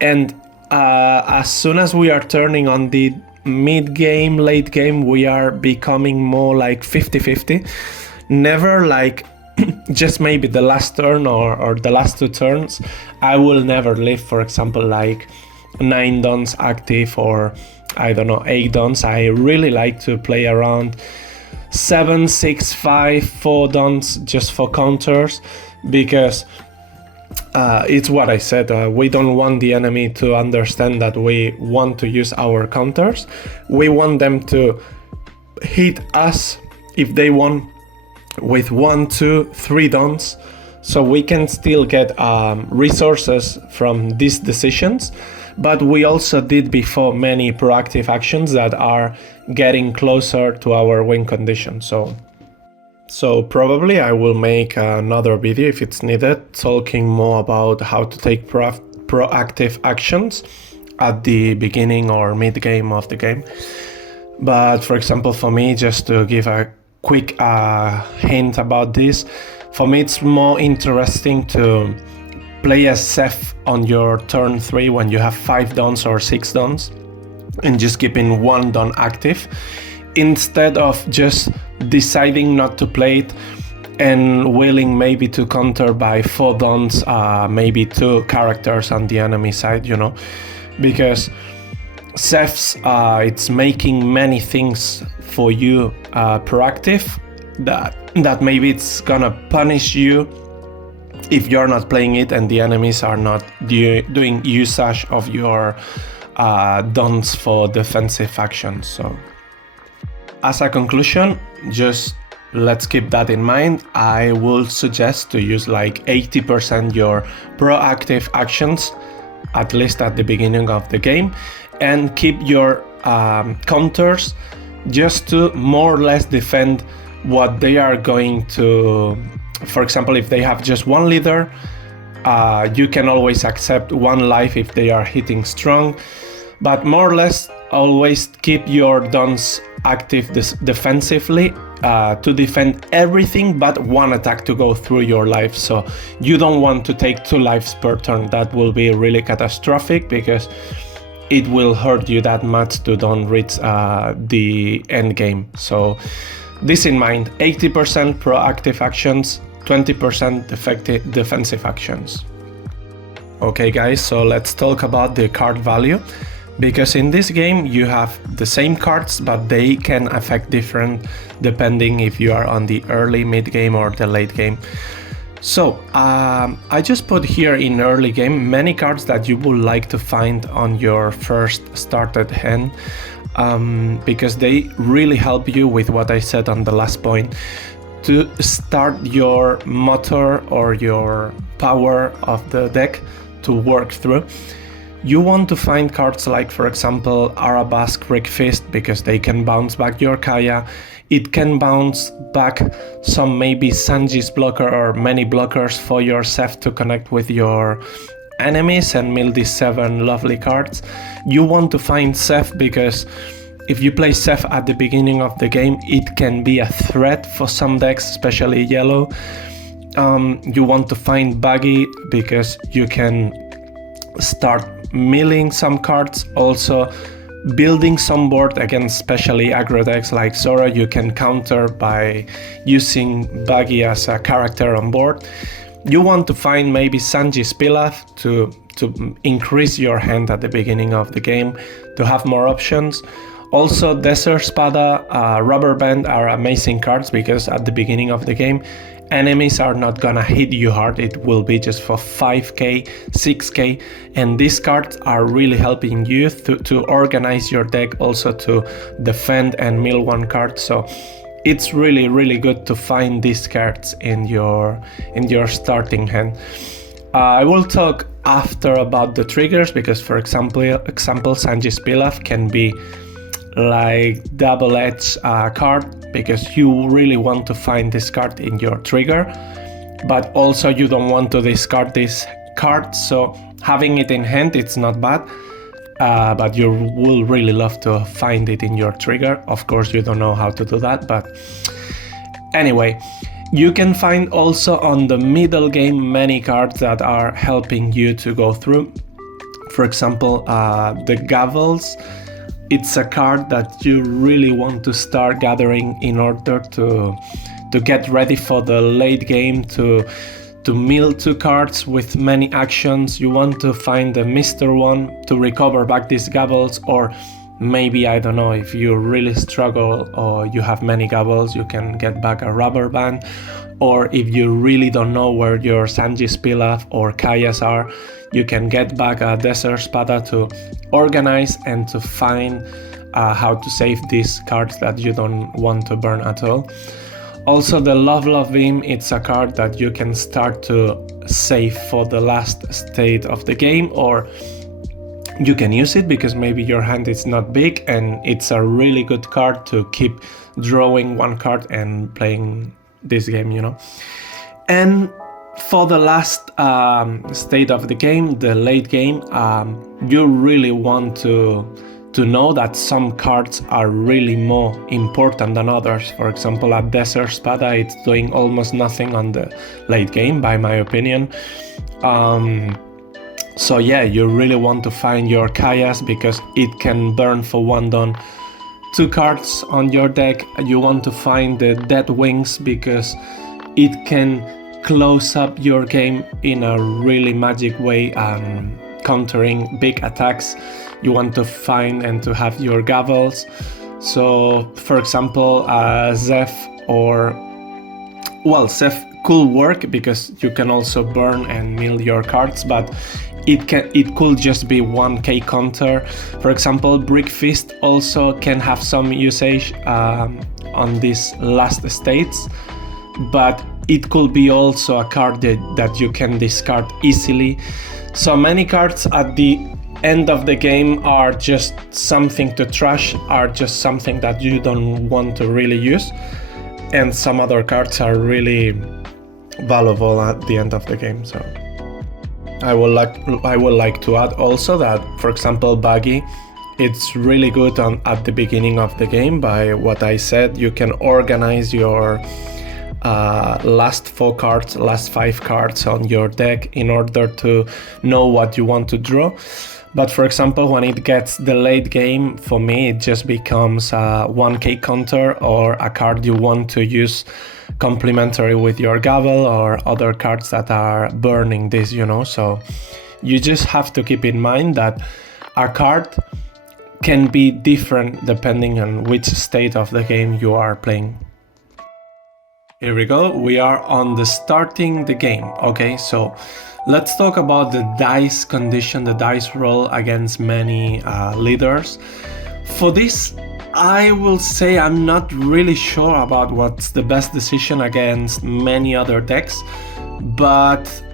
And as soon as we are turning on the mid game, late game, we are becoming more like 50-50. Never like just maybe the last turn or the last 2 turns. I will never leave, for example, like 9 dons active or I don't know, 8 dons. I really like to play around 7, 6, 5, 4 dons just for counters, because it's what I said, we don't want the enemy to understand that we want to use our counters. We want them to hit us if they want with 1, 2, 3 dons, so we can still get resources from these decisions, but we also did before many proactive actions that are getting closer to our win condition. So probably I will make another video if it's needed, talking more about how to take proactive actions at the beginning or mid game of the game. But for example, for me, just to give a quick hint about this, for me it's more interesting to play a Seth on your turn 3 when you have 5 dons or 6 dons and just keeping 1 don active, instead of just deciding not to play it and willing maybe to counter by 4 dons, maybe 2 characters on the enemy side, you know, because Seth's it's making many things for you proactive that maybe it's gonna punish you if you're not playing it and the enemies are not doing usage of your dons for defensive actions. So as a conclusion, just let's keep that in mind. I will suggest to use like 80% your proactive actions, at least at the beginning of the game, and keep your counters just to more or less defend what they are going to. For example, if they have just 1 leader, you can always accept 1 life if they are hitting strong, but more or less always keep your dons active defensively to defend everything but 1 attack to go through your life. So you don't want to take 2 lives per turn. That will be really catastrophic because it will hurt you that much to don't reach the end game. So this in mind, 80% proactive actions, 20% effective defensive actions. Okay guys, so let's talk about the card value, because in this game you have the same cards but they can affect different depending if you are on the early, mid game or the late game. So I just put here in early game many cards that you would like to find on your first started hand, because they really help you with what I said on the last point, to start your motor or your power of the deck to work through. You want to find cards like, for example, Arabas Quick Fist, because they can bounce back your Kaya. It can bounce back some maybe Sanji's blocker or many blockers for your Seth to connect with your enemies and mill these 7 lovely cards. You want to find Seth because if you play Seth at the beginning of the game, it can be a threat for some decks, especially yellow. You want to find Buggy because you can start milling some cards, also building some board against especially Agrodecks like Zora. You can counter by using Buggy as a character on board. You want to find maybe Sanji's Pilaf to increase your hand at the beginning of the game, to have more options. Also, Desert Spada, Rubber Band are amazing cards because at the beginning of the game, enemies are not gonna hit you hard. It will be just for 5k, 6k, and these cards are really helping you to organize your deck, also to defend and mill 1 card. So it's really good to find these cards in your starting hand. I will talk after about the triggers because, for example Sanji's Pilaf can be like double-edged card, because you really want to find this card in your trigger, but also you don't want to discard this card, so having it in hand, it's not bad, but you will really love to find it in your trigger. Of course you don't know how to do that, but anyway, you can find also on the middle game many cards that are helping you to go through. For example, the Gavels. It's a card that you really want to start gathering in order to get ready for the late game, to mill 2 cards with many actions. You want to find the Mr. one to recover back these Gavels, or maybe, I don't know, if you really struggle or you have many Gavels, you can get back a Rubber Band. Or if you really don't know where your Sanji's Pilaf or Kayas are, you can get back a Desert Spada to organize and to find how to save these cards that you don't want to burn at all. Also, the Love Beam, it's a card that you can start to save for the last state of the game, or you can use it because maybe your hand is not big, and it's a really good card to keep drawing one card and playing this game, you know. And for the last state of the game, the late game, you really want to know that some cards are really more important than others. For example, a Desert Spada, it's doing almost nothing on the late game, by my opinion. So yeah, you really want to find your Kayas because it can burn for 1 don 2 cards on your deck. You want to find the Dead Wings because it can close up your game in a really magic way, countering big attacks. You want to find and to have your Gavels. So, for example, Zeph Zeph could work because you can also burn and mill your cards, but it could just be 1k counter. For example, Brick Fist also can have some usage on these last states, but it could be also a card that you can discard easily. So many cards at the end of the game are just something to trash, are just something that you don't want to really use, and some other cards are really valuable at the end of the game. So I would like to add also that, for example, Buggy, it's really good at the beginning of the game. By what I said, you can organize your last 4 cards, last 5 cards on your deck in order to know what you want to draw. But for example, when it gets the late game, for me it just becomes a 1k counter or a card you want to use complementary with your Gavel or other cards that are burning this, you know. So you just have to keep in mind that a card can be different depending on which state of the game you are playing. Here we go, we are on the starting the game. Okay, so let's talk about the dice condition, the dice roll against many leaders. For this, I will say I'm not really sure about what's the best decision against many other decks, but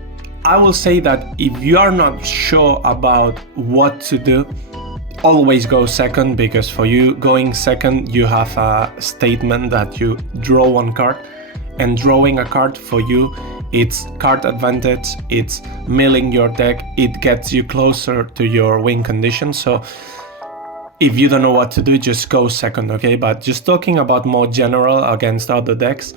I will say that if you are not sure about what to do, always go second, because for you going second, you have a statement that you draw 1 card, and drawing a card for you, it's card advantage, it's milling your deck, it gets you closer to your win condition. So if you don't know what to do, just go second, okay? But just talking about more general against other decks,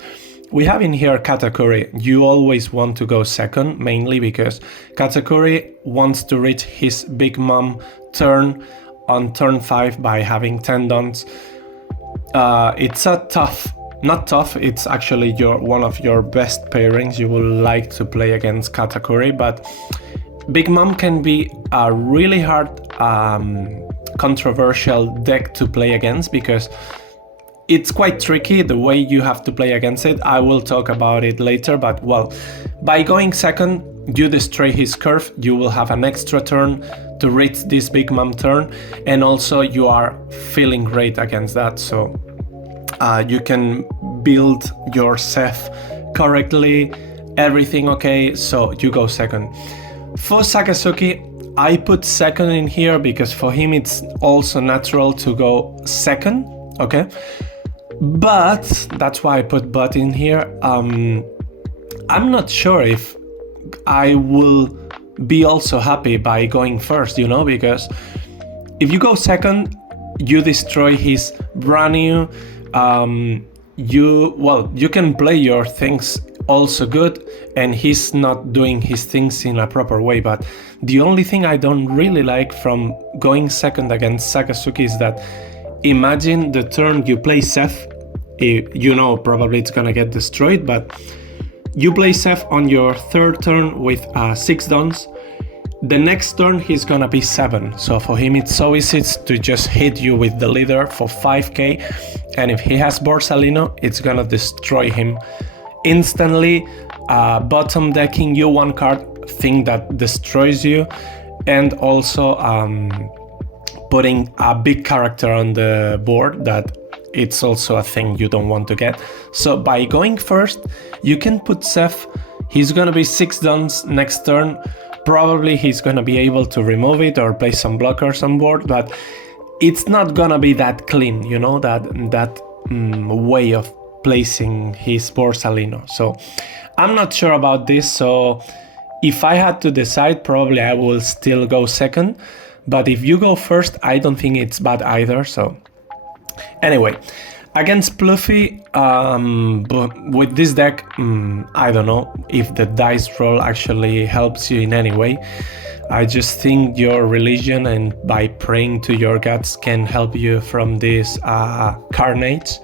we have in here Katakuri. You always want to go second, mainly because Katakuri wants to reach his Big Mom turn on turn 5 by having 10 dons. It's a not tough, it's actually one of your best pairings. You would like to play against Katakuri, but Big Mom can be a really hard controversial deck to play against because it's quite tricky the way you have to play against it. I will talk about it later, but well, by going second, you destroy his curve, you will have an extra turn to reach this Big Mom turn, and also you are feeling great against that. So you can build your Seth correctly, everything okay, so you go second. For Sakazuki, I put second in here because for him it's also natural to go second, okay? But that's why I put but in here. I'm not sure if I will be also happy by going first, you know, because if you go second, you destroy his brand new. You can play your things also good, and he's not doing his things in a proper way. But the only thing I don't really like from going second against Sakazuki is that imagine the turn you play Seth, you know probably it's gonna get destroyed, but you play Seth on your 3rd turn with 6 dons. The next turn he's gonna be 7, so for him it's so easy to just hit you with the leader for 5k, and if he has Borsalino, it's gonna destroy him instantly, bottom decking you 1 card thing that destroys you, and also putting a big character on the board that it's also a thing you don't want to get. So by going first, you can put Seth. He's gonna be 6 dons next turn. Probably he's gonna be able to remove it or place some blockers on board, but it's not gonna be that clean, you know, that way of placing his Borsalino. So I'm not sure about this. So if I had to decide, probably I will still go second. But if you go first, I don't think it's bad either. So anyway, against Pluffy, with this deck, I don't know if the dice roll actually helps you in any way. I just think your religion and by praying to your gods can help you from this carnage.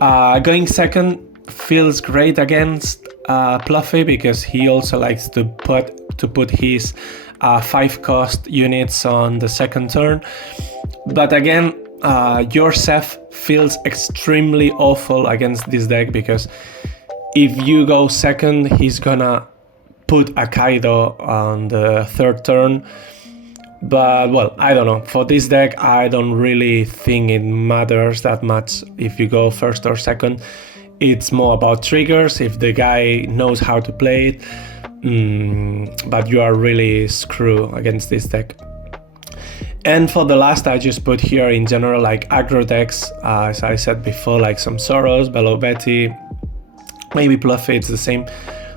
Going second feels great against Pluffy because he also likes to put his 5 cost units on the second turn. But again, your Seth feels extremely awful against this deck because if you go second, he's gonna put a Kaido on the third turn. But well, I don't know. For this deck, I don't really think it matters that much if you go first or second. It's more about triggers, if the guy knows how to play it. But you are really screwed against this deck. And for the last, I just put here in general like Agrodecks, as I said before, like some Soros, Betty, maybe Pluffy, it's the same.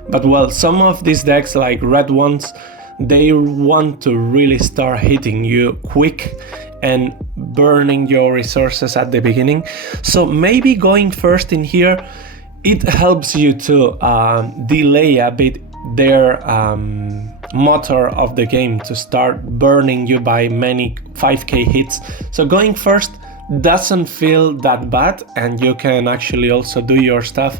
But well, some of these decks, like red ones, they want to really start hitting you quick and burning your resources at the beginning. So maybe going first in here, it helps you to delay a bit their motor of the game to start burning you by many 5k hits. So going first doesn't feel that bad, and you can actually also do your stuff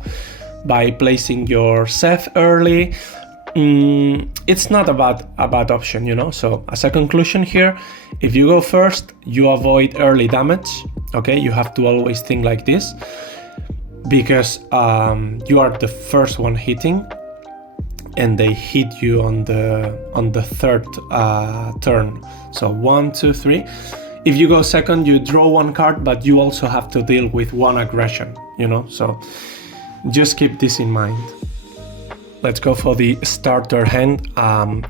by placing your Seth early. It's not a bad option, you know. So as a conclusion here, if you go first, you avoid early damage. Okay, you have to always think like this because you are the first one hitting, and they hit you on the third turn. So 1, 2, 3. If you go second, you draw 1 card, but you also have to deal with 1 aggression, you know. So just keep this in mind. Let's go for the starter hand.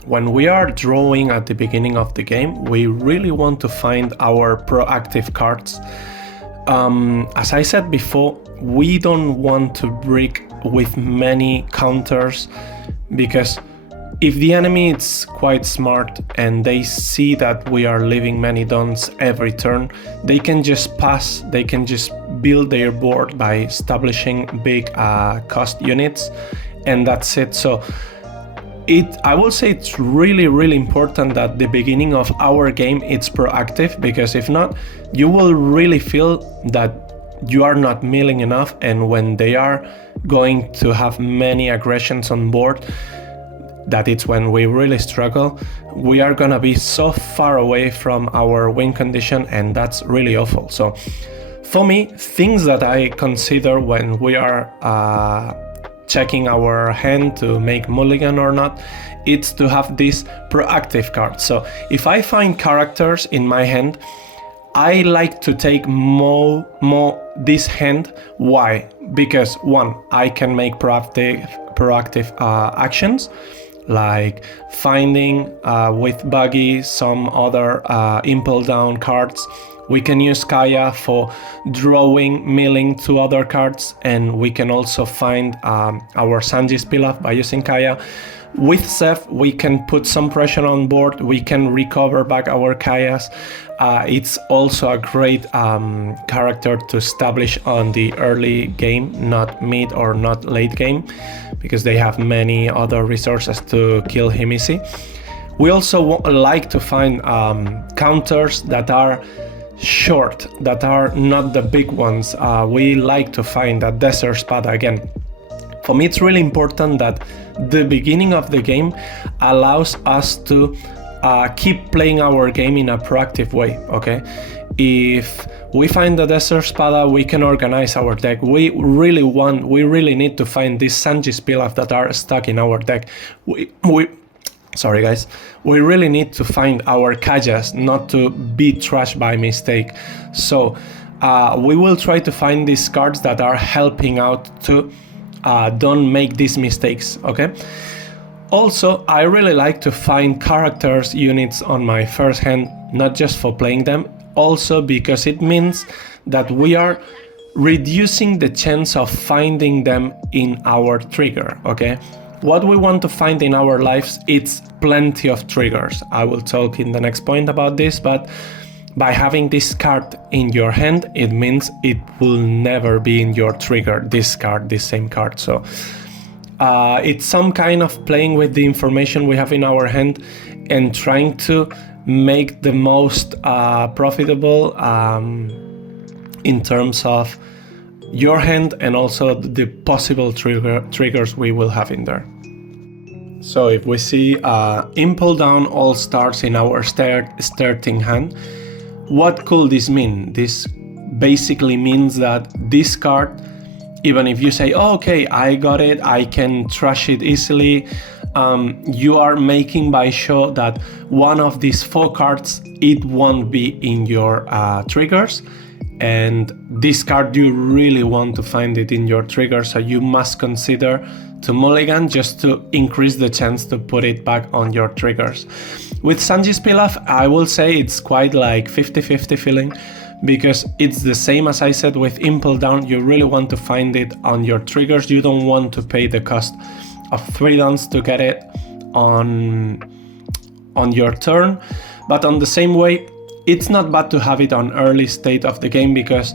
When we are drawing at the beginning of the game, we really want to find our proactive cards. As I said before, we don't want to brick with many counters, because if the enemy is quite smart and they see that we are leaving many dons every turn, they can just pass, they can just build their board by establishing big cost units, and that's it. So I will say it's really important that the beginning of our game it's proactive, because if not, you will really feel that you are not milling enough, and when they are going to have many aggressions on board, that it's when we really struggle. We are gonna be so far away from our win condition, and that's really awful. So for me, things that I consider when we are checking our hand to make mulligan or not, it's to have this proactive card. So if I find characters in my hand, I like to take more this hand. Why? Because 1, I can make proactive actions, like finding with Buggy some other impel down cards. We can use Kaya for drawing, milling 2 other cards, and we can also find our Sanji's Pilaf by using Kaya. With Seth, we can put some pressure on board, we can recover back our Kayas. It's also a great character to establish on the early game, not mid or not late game, because they have many other resources to kill him easy. We also like to find counters that are short, that are not the big ones. We like to find a Desert Spada again. For me, it's really important that the beginning of the game allows us to keep playing our game in a proactive way, okay? If we find the Desert Spada, we can organize our deck. We really need to find these Sanji's Pilaf that are stuck in our deck. Sorry guys, we really need to find our Kajas, not to be trashed by mistake. So we will try to find these cards that are helping out to don't make these mistakes, okay? Also, I really like to find characters units on my first hand, not just for playing them, also because it means that we are reducing the chance of finding them in our trigger, okay? What we want to find in our lives, it's plenty of triggers. I will talk in the next point about this, but by having this card in your hand, it means it will never be in your trigger, this card, this same card. So it's some kind of playing with the information we have in our hand and trying to make the most profitable in terms of your hand and also the possible triggers we will have in there. So if we see Impel Down All Stars in our starting hand, what could this mean? This basically means that this card, even if you say, oh, okay, I got it, I can trash it easily, you are making by show that one of these 4 cards, it won't be in your triggers. And this card, you really want to find it in your trigger, so you must consider to mulligan just to increase the chance to put it back on your triggers. With Sanji's Pilaf, I will say it's quite like 50-50 feeling, because it's the same as I said with Impel Down. You really want to find it on your triggers. You don't want to pay the cost of 3 downs to get it on your turn. But on the same way, it's not bad to have it on early state of the game, because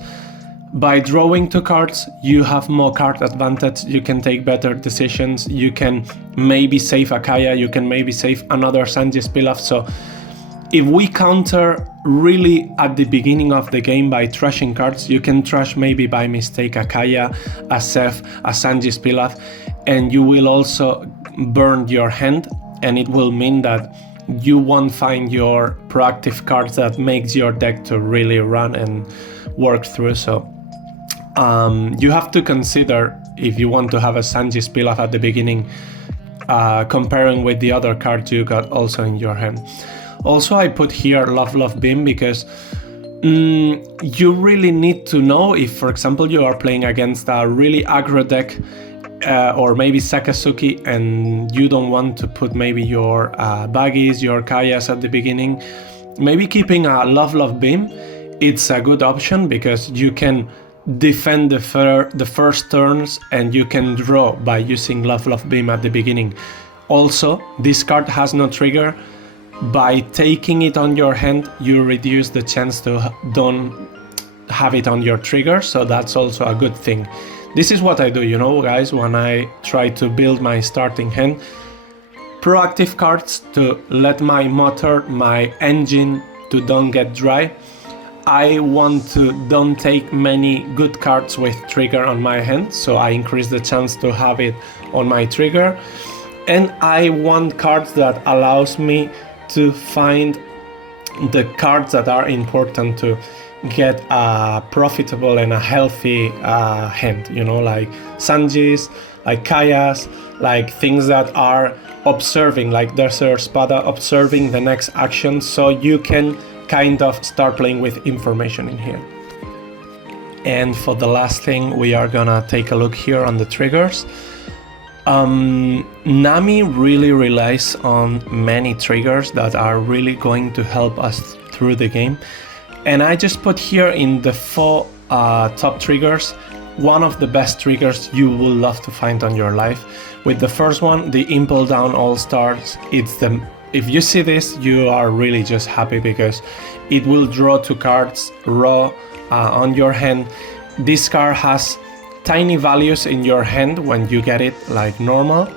by drawing 2 cards, you have more card advantage, you can take better decisions, you can maybe save a Kaya, you can maybe save another Sanji's Pilaf. So if we counter really at the beginning of the game by trashing cards, you can trash maybe by mistake a Kaya, a Seth, a Sanji's Pilaf, and you will also burn your hand, and it will mean that you won't find your proactive cards that makes your deck to really run and work through. So you have to consider, if you want to have a Sanji's Pilaf at the beginning, comparing with the other cards you got also in your hand. Also, I put here Love Beam because you really need to know if, for example, you are playing against a really aggro deck or maybe Sakazuki, and you don't want to put maybe your Baggies, your Kayas at the beginning. Maybe keeping a Love Beam, it's a good option because you can defend the first turns and you can draw by using Love Beam at the beginning. Also, this card has no trigger. By taking it on your hand, you reduce the chance to don't have it on your trigger, so that's also a good thing. This is what I do, you know, guys, when I try to build my starting hand. Proactive cards to let my motor, my engine to don't get dry. I want to don't take many good cards with trigger on my hand, so I increase the chance to have it on my trigger. And I want cards that allows me to find the cards that are important to get a profitable and a healthy hand, you know, like Sanji's, like Kaya's, like things that are observing, like Desert Spada, observing the next action, so you can kind of start playing with information in here. And for the last thing, we are gonna take a look here on the triggers. Nami really relies on many triggers that are really going to help us through the game. And I just put here in the 4 top triggers, one of the best triggers you will love to find on your life. With the first one, the Impel Down All Stars, if you see this, you are really just happy because it will draw 2 cards raw on your hand. This card has tiny values in your hand when you get it like normal.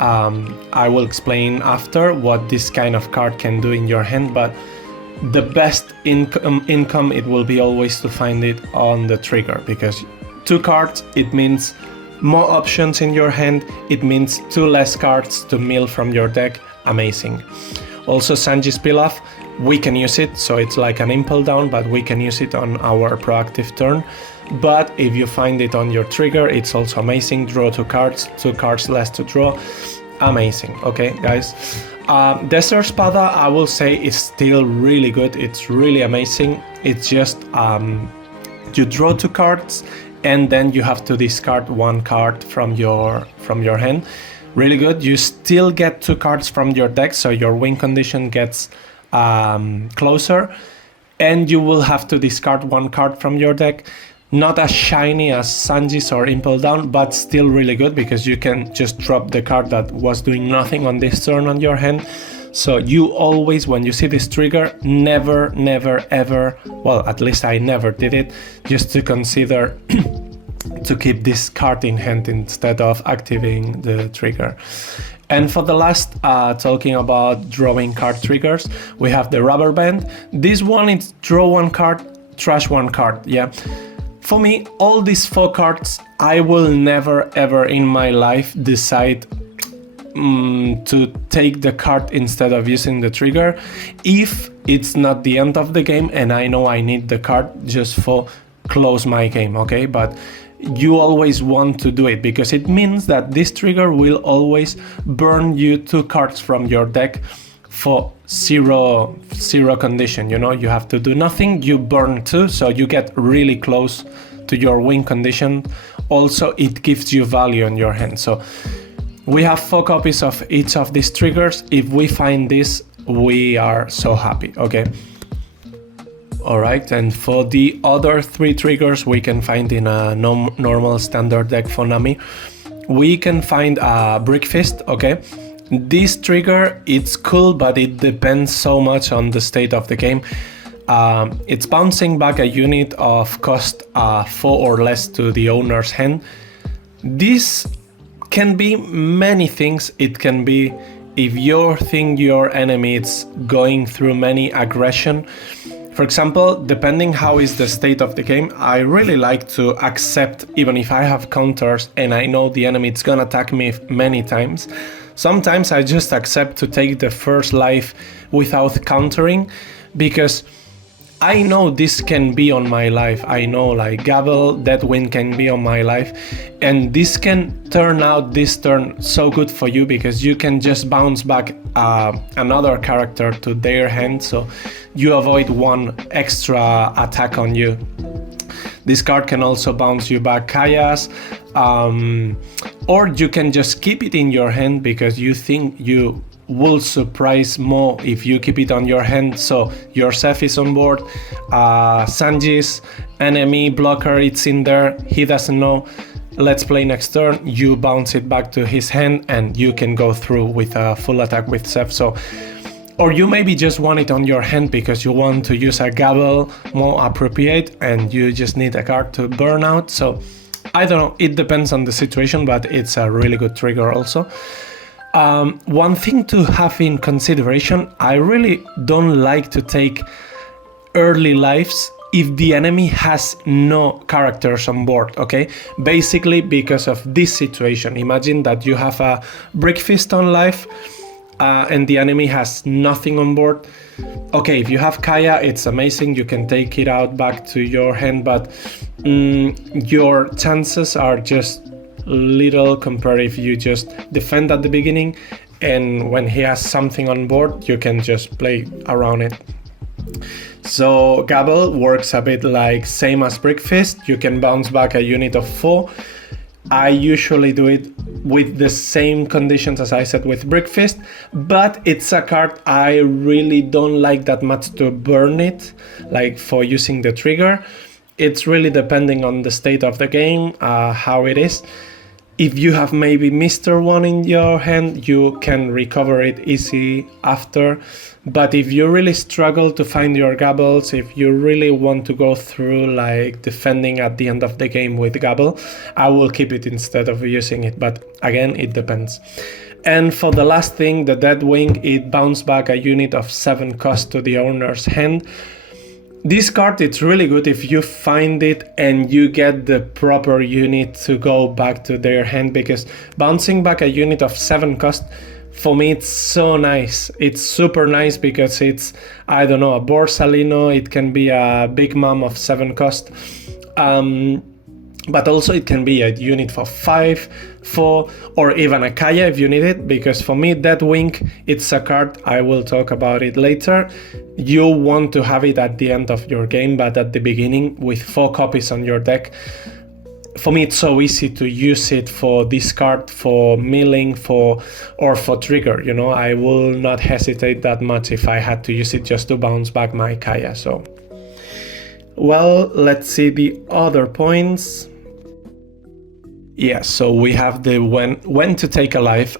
I will explain after what this kind of card can do in your hand, but the best income it will be always to find it on the trigger, because 2 cards, it means more options in your hand, it means 2 less cards to mill from your deck. Amazing. Also, Sanji's Pilaf, we can use it, so it's like an Impel Down, but we can use it on our proactive turn. But if you find it on your trigger, it's also amazing. Draw 2 cards, 2 cards less to draw. Amazing. Okay, guys. Desert Spada, I will say, is still really good. It's really amazing. It's just You draw 2 cards, and then you have to discard 1 card from your hand. Really good. You still get 2 cards from your deck, so your win condition gets closer, and you will have to discard 1 card from your deck. Not as shiny as Sanji's or Impel Down, but still really good because you can just drop the card that was doing nothing on this turn on your hand. So you always, when you see this trigger, never ever, well, at least I never did it, just to consider to keep this card in hand instead of activating the trigger. And for the last, talking about drawing card triggers, we have the rubber band. This one is draw 1 card, trash 1 card, yeah. For me, all these 4 cards, I will never ever in my life decide to take the card instead of using the trigger if it's not the end of the game and I know I need the card just for close my game, okay? But you always want to do it because it means that this trigger will always burn you 2 cards from your deck for zero condition. You know, you have to do nothing, you burn 2, so you get really close to your win condition. Also, it gives you value in your hand. So we have 4 copies of each of these triggers. If we find this, we are so happy, okay? Alright, and for the other 3 triggers we can find in a normal standard deck for Nami, we can find a Brick Fist, okay? This trigger, it's cool, but it depends so much on the state of the game. It's bouncing back a unit of cost 4 or less to the owner's hand. This can be many things. It can be if you think your enemy is going through many aggression. For example, depending how is the state of the game, I really like to accept, even if I have counters and I know the enemy is gonna attack me many times. Sometimes I just accept to take the first life without countering because I know this can be on my life. I know like Gabble, Deadwind can be on my life, and this can turn out this turn so good for you because you can just bounce back another character to their hand, so you avoid 1 extra attack on you. This card can also bounce you back Kaya's, or you can just keep it in your hand because you think you will surprise more if you keep it on your hand. So your Seth is on board, Sanji's enemy blocker, it's in there, he doesn't know, let's play next turn, you bounce it back to his hand and you can go through with a full attack with Seth. So, or you maybe just want it on your hand because you want to use a Gabble more appropriate and you just need a card to burn out. So I don't know, it depends on the situation, but it's a really good trigger also. One thing to have in consideration, I really don't like to take early lives if the enemy has no characters on board, okay? Basically because of this situation. Imagine that you have a Brick Fist on life and the enemy has nothing on board. Okay, if you have Kaya, it's amazing, you can take it out back to your hand, but your chances are just little compared if you just defend at the beginning and when he has something on board you can just play around it. So Gabble works a bit like same as Brick Fist. You can bounce back a unit of 4. I usually do it with the same conditions as I said with Brick Fist, but it's a card I really don't like that much to burn it, like for using the trigger. It's really depending on the state of the game, how it is. If you have maybe Mr. 1 in your hand, you can recover it easy after. But if you really struggle to find your Gabbles, if you really want to go through like defending at the end of the game with Gabble, I will keep it instead of using it. But again, it depends. And for the last thing, the Deadwing, it bounced back a unit of 7 cost to the owner's hand. This card, it's really good if you find it and you get the proper unit to go back to their hand, because bouncing back a unit of 7 cost, for me it's so nice. It's super nice because it's, I don't know, a Borsalino, it can be a Big Mom of 7 cost. but also it can be a unit for 5, 4, or even a Kaya if you need it, because for me that Wink, it's a card, I will talk about it later. You want to have it at the end of your game, but at the beginning with 4 copies on your deck. For me it's so easy to use it for discard, for milling, or for trigger, you know. I will not hesitate that much if I had to use it just to bounce back my Kaya. So, well, let's see the other points. Yeah, so we have the when to take a life.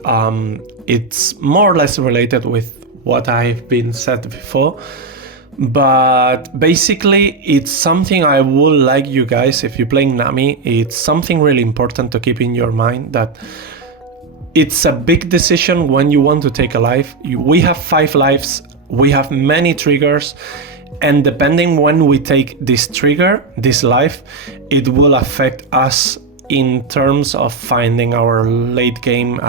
It's more or less related with what I've been said before, but basically it's something I would like you guys, if you're playing Nami, it's something really important to keep in your mind, that it's a big decision when you want to take a life. We have 5 lives, we have many triggers, and depending when we take this trigger, this life, it will affect us in terms of finding our late game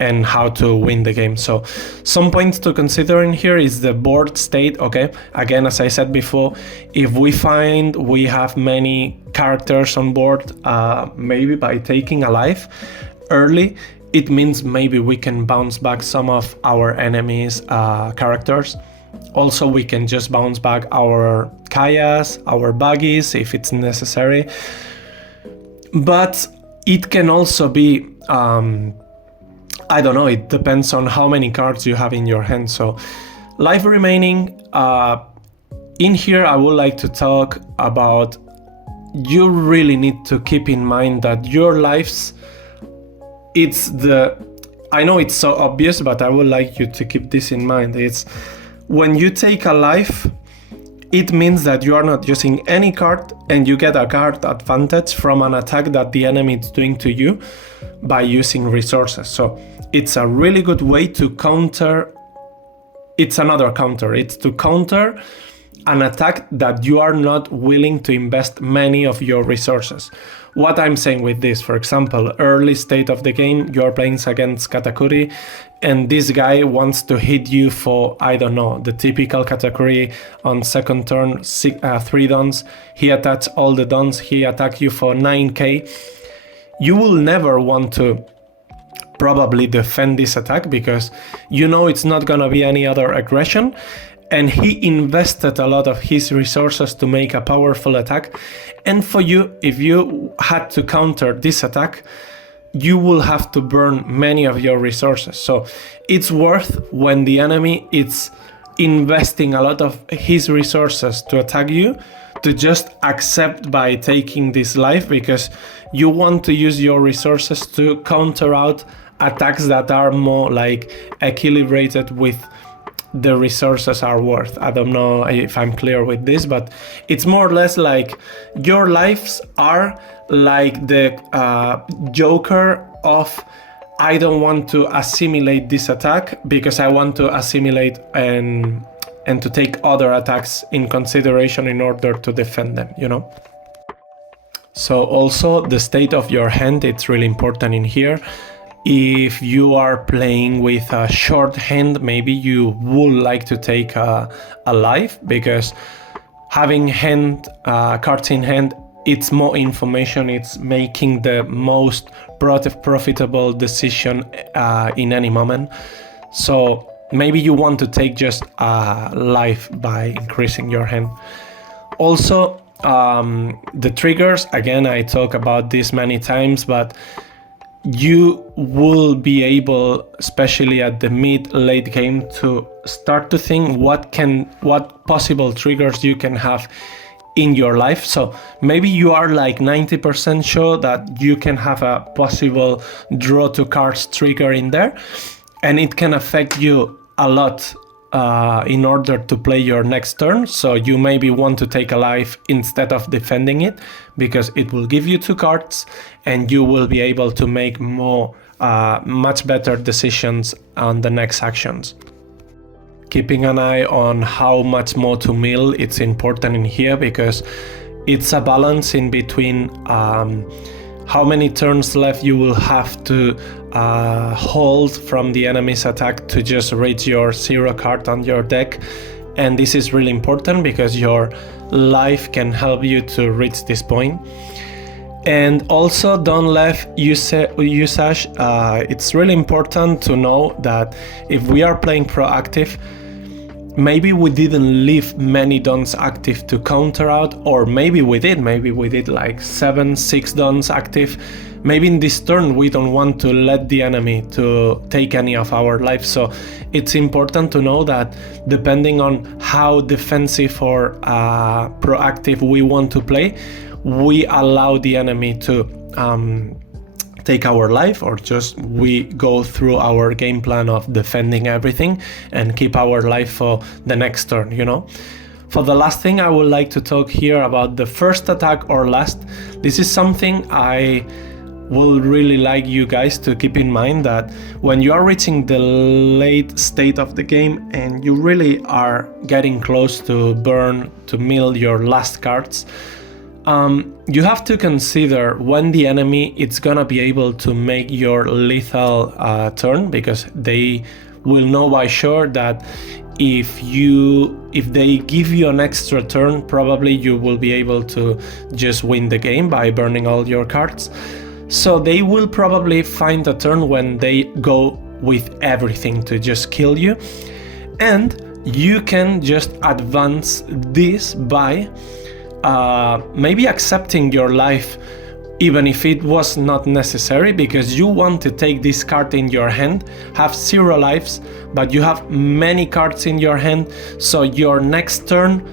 and how to win the game. So some points to consider in here is the board state. Okay, again, as I said before, if we find we have many characters on board, maybe by taking a life early, it means maybe we can bounce back some of our enemies' characters. Also, we can just bounce back our Kayas, our buggies if it's necessary. But it can also be, I don't know, it depends on how many cards you have in your hand. So life remaining, in here I would like to talk about, you really need to keep in mind that your lives, I know it's so obvious, but I would like you to keep this in mind. It's when you take a life, it means that you are not using any card and you get a card advantage from an attack that the enemy is doing to you by using resources. So it's a really good way to counter, it's another counter, it's to counter an attack that you are not willing to invest many of your resources. What I'm saying with this, for example, early state of the game, you're playing against Katakuri, and this guy wants to hit you for, I don't know, the typical Katakuri on second turn, 3 dons, he attacks all the dons, he attacks you for 9k. You will never want to probably defend this attack because you know it's not gonna be any other aggression, and he invested a lot of his resources to make a powerful attack. And for you, if you had to counter this attack, you will have to burn many of your resources. So it's worth, when the enemy is investing a lot of his resources to attack you, to just accept by taking this life, because you want to use your resources to counter out attacks that are more like equilibrated with the resources are worth. I don't know if I'm clear with this, but it's more or less like your lives are like the joker of, I don't want to assimilate this attack because I want to assimilate and to take other attacks in consideration in order to defend them, you know? So also the state of your hand, it's really important in here. If you are playing with a short hand, maybe you would like to take a life, because having cards in hand, it's more information, it's making the most profitable decision in any moment. So maybe you want to take just a life by increasing your hand. Also, the triggers, again, I talk about this many times, but you will be able, especially at the mid-late game, to start to think what possible triggers you can have in your life. So maybe you are like 90% sure that you can have a possible draw to cards trigger in there, and it can affect you a lot in order to play your next turn. So you maybe want to take a life instead of defending it, because it will give you 2 cards and you will be able to make much better decisions on the next actions. Keeping an eye on how much more to mill, it's important in here, because it's a balance in between how many turns left you will have to hold from the enemy's attack to just raise your 0 card on your deck. And this is really important because your life can help you to reach this point. And also don't leave usage. It's really important to know that if we are playing proactive, maybe we didn't leave many dons active to counter out, or maybe we did like 6 dons active. Maybe in this turn we don't want to let the enemy to take any of our life. So it's important to know that depending on how defensive or proactive we want to play, we allow the enemy to take our life, or just we go through our game plan of defending everything and keep our life for the next turn, you know. For the last thing, I would like to talk here about the first attack or last. This is something I will really like you guys to keep in mind, that when you are reaching the late state of the game and you really are getting close to mill your last cards, you have to consider when the enemy is gonna be able to make your lethal turn, because they will know by sure that if they give you an extra turn, probably you will be able to just win the game by burning all your cards. So they will probably find a turn when they go with everything to just kill you, and you can just advance this by maybe accepting your life, even if it was not necessary, because you want to take this card in your hand, have 0 lives, but you have many cards in your hand, so your next turn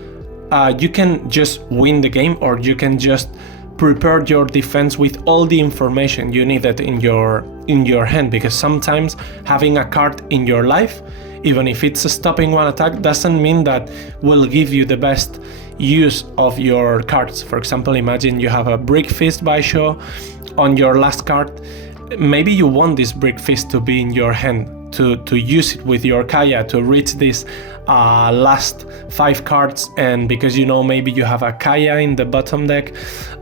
you can just win the game, or you can just prepare your defense with all the information you needed in your hand, because sometimes having a card in your life, even if it's stopping one attack, doesn't mean that will give you the best use of your cards. For example, imagine you have a Brick Fist by show on your last card. Maybe you want this Brick Fist to be in your hand, to use it with your Kaya to reach this last 5 cards, and because you know maybe you have a Kaya in the bottom deck.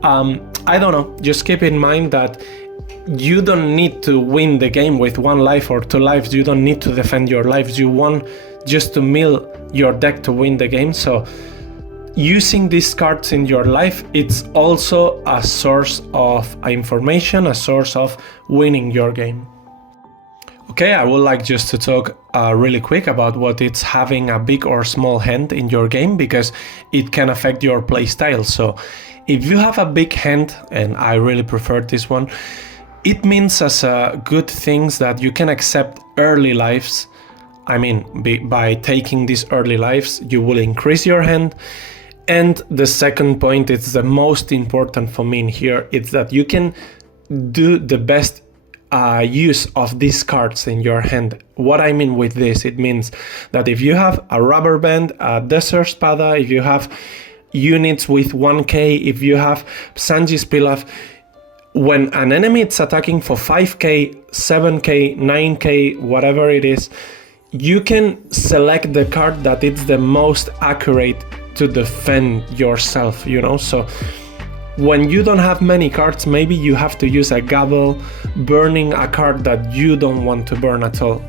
I don't know, just keep in mind that you don't need to win the game with 1 life or 2 lives. You don't need to defend your lives. You want just to mill your deck to win the game. So using these cards in your life, it's also a source of information, a source of winning your game. Okay, I would like just to talk really quick about what it's having a big or small hand in your game, because it can affect your playstyle. So if you have a big hand, and I really prefer this one, it means as a good things that you can accept early lives. I mean, by taking these early lives, you will increase your hand. And the second point, it's the most important for me in here, it's that you can do the best use of these cards in your hand. What I mean with this, it means that if you have a Rubber Band, a Desert Spada, if you have units with 1k, if you have Sanji's Pilaf, when an enemy is attacking for 5k, 7k, 9k, whatever it is, you can select the card that is the most accurate to defend yourself, you know. So when you don't have many cards, maybe you have to use a Gabble, burning a card that you don't want to burn at all.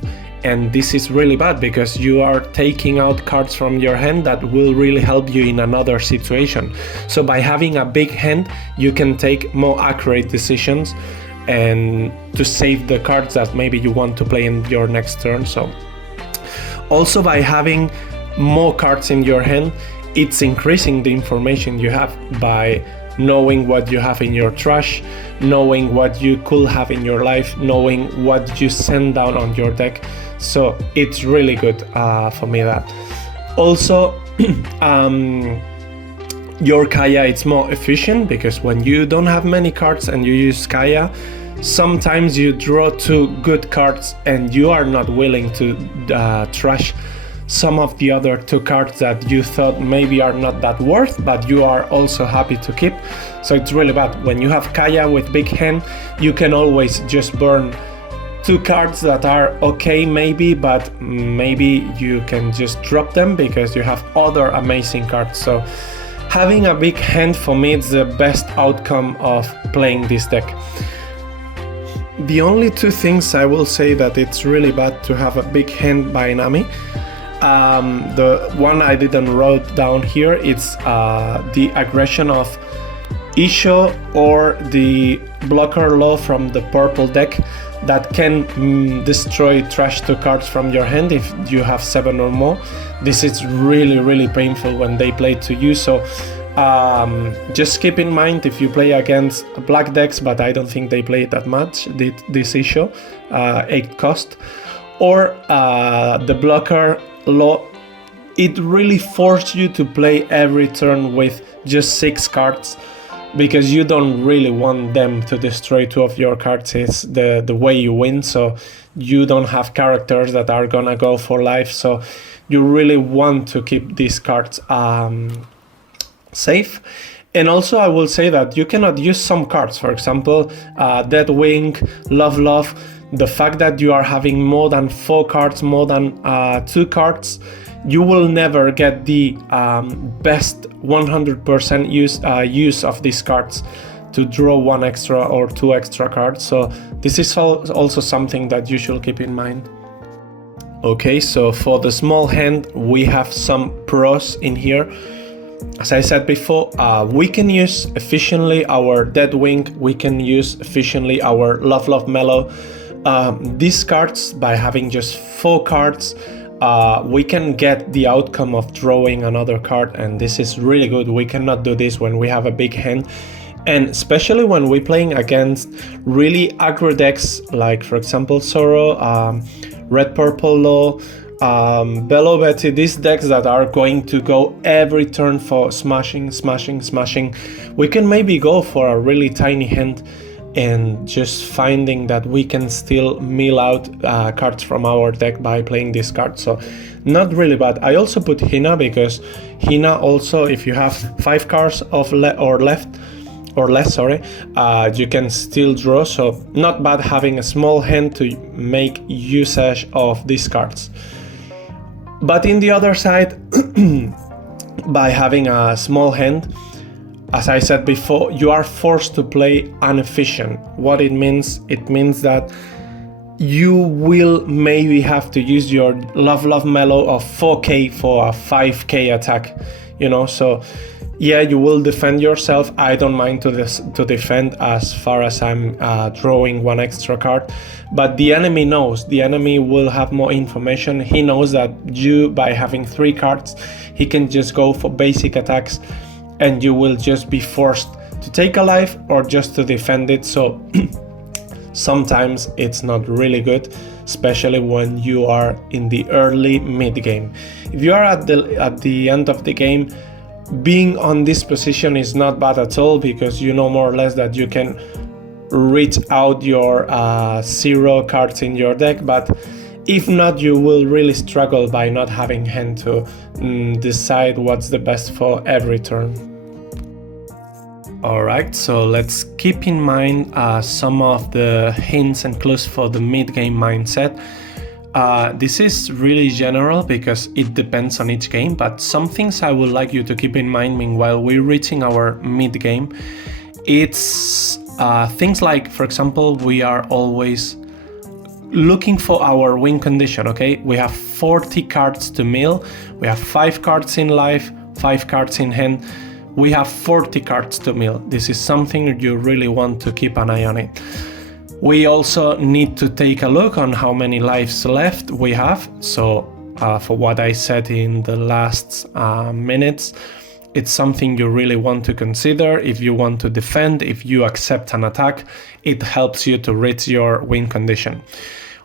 And this is really bad, because you are taking out cards from your hand that will really help you in another situation. So by having a big hand, you can take more accurate decisions and to save the cards that maybe you want to play in your next turn. So also by having more cards in your hand, it's increasing the information you have by knowing what you have in your trash, knowing what you could have in your life, knowing what you send down on your deck. So it's really good for me that. Also, your Kaya, it's more efficient, because when you don't have many cards and you use Kaya, sometimes you draw 2 good cards and you are not willing to trash some of the other 2 cards that you thought maybe are not that worth, but you are also happy to keep. So it's really bad. When you have Kaya with big hand, you can always just burn 2 cards that are okay maybe, but maybe you can just drop them because you have other amazing cards. So having a big hand, for me, it's the best outcome of playing this deck. The only 2 things I will say that it's really bad to have a big hand by Nami. The one I didn't write down here, it's the aggression of, Isho or the blocker law from the purple deck that can destroy trash 2 cards from your hand if you have 7 or more. This is really painful when they play to you, so just keep in mind if you play against black decks, but I don't think they play that much, this issue, 8 cost, or the blocker law, it really forces you to play every turn with just 6 cards, because you don't really want them to destroy 2 of your cards. It's the way you win, so you don't have characters that are gonna go for life, so you really want to keep these cards safe. And also I will say that you cannot use some cards, for example Deadwing, Love, the fact that you are having more than 4 cards, more than 2 cards, you will never get the best 100% use of these cards to draw 1 extra or 2 extra cards, so this is also something that you should keep in mind. Okay, so for the small hand we have some pros in here. As I said before, we can use efficiently our Deadwing, we can use efficiently our Love Mellow. These cards, by having just 4 cards, we can get the outcome of drawing another card, and this is really good. We cannot do this when we have a big hand, and especially when we're playing against really aggro decks, like for example Zoro, Red Purple Law, Bello Betty, these decks that are going to go every turn for smashing. We can maybe go for a really tiny hand and just finding that we can still mill out cards from our deck by playing this card, so not really bad. I also put Hina because Hina also, if you have 5 cards of less, you can still draw, so not bad having a small hand to make usage of these cards. But in the other side, by having a small hand, as I said before, you are forced to play inefficient. What it means that you will maybe have to use your Love Mellow of 4k for a 5k attack, you know, so yeah, you will defend yourself. I don't mind to defend as far as I'm drawing 1 extra card, but the enemy knows. The enemy will have more information. He knows that you, by having 3 cards, he can just go for basic attacks and you will just be forced to take a life or just to defend it, so sometimes it's not really good, especially when you are in the early mid game. If you are at the end of the game, being on this position is not bad at all, because you know more or less that you can reach out your 0 cards in your deck, but if not, you will really struggle by not having hand to decide what's the best for every turn. Alright, so let's keep in mind some of the hints and clues for the mid-game mindset. This is really general because it depends on each game, but some things I would like you to keep in mind meanwhile we're reaching our mid-game. It's things like, for example, we are always looking for our win condition, okay? We have 40 cards to mill, we have 5 cards in life, 5 cards in hand, we have 40 cards to mill. This is something you really want to keep an eye on it. We also need to take a look on how many lives left we have. So for what I said in the last minutes, it's something you really want to consider. If you want to defend, if you accept an attack, it helps you to reach your win condition.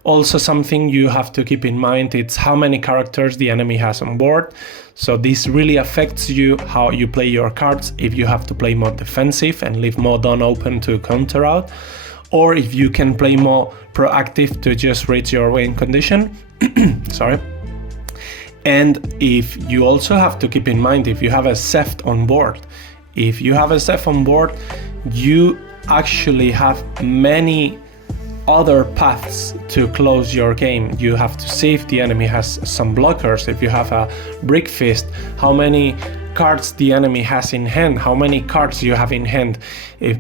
Also, something you have to keep in mind, it's how many characters the enemy has on board. So this really affects you, how you play your cards, if you have to play more defensive and leave more dawn open to counter out, or if you can play more proactive to just reach your win condition. Sorry. And if you also have to keep in mind, if you have a Zeph on board, if you have a Zeph on board, you actually have many other paths to close your game. You have to see if the enemy has some blockers, if you have a Brick Fist, how many cards the enemy has in hand, how many cards you have in hand.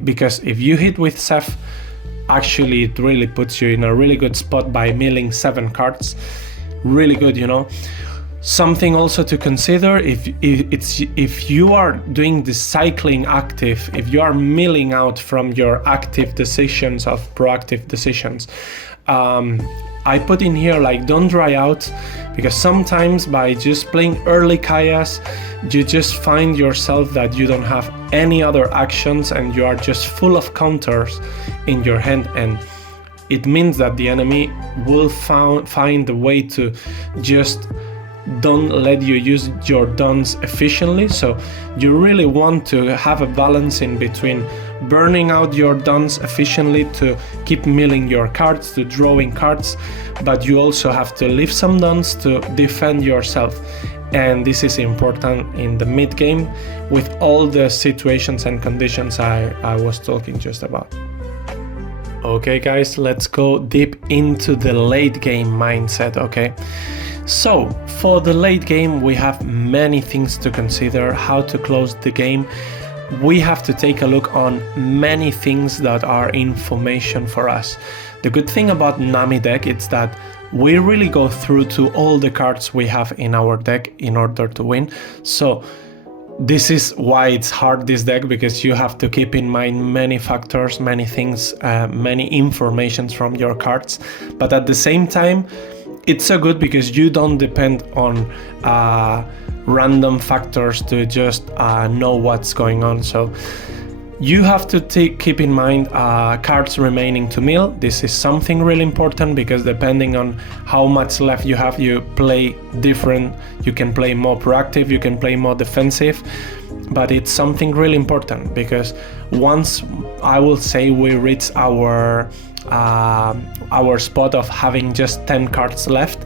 Because if you hit with Zeph, actually it really puts you in a really good spot by milling 7 cards. Really good, you know. Something also to consider, if you are doing the cycling active, if you are milling out from your active decisions of proactive decisions, I put in here like don't dry out, because sometimes by just playing early Kayas, you just find yourself that you don't have any other actions and you are just full of counters in your hand, and it means that the enemy will find a way to just don't let you use your dons efficiently. So you really want to have a balance in between burning out your dons efficiently to keep milling your cards, to drawing cards, but you also have to leave some dons to defend yourself. And this is important in the mid game with all the situations and conditions I was talking just about. Okay guys, let's go deep into the late game mindset, okay? So, for the late game, we have many things to consider, how to close the game. We have to take a look on many things that are information for us. The good thing about Nami deck is that we really go through to all the cards we have in our deck in order to win. So, this is why it's hard, this deck, because you have to keep in mind many factors, many things, many informations from your cards. But at the same time, it's so good because you don't depend on random factors to just know what's going on. So you have to keep in mind cards remaining to mill. This is something really important because depending on how much left you have, you play different. You can play more proactive, you can play more defensive, but it's something really important because once, I will say, we reach our spot of having just 10 cards left,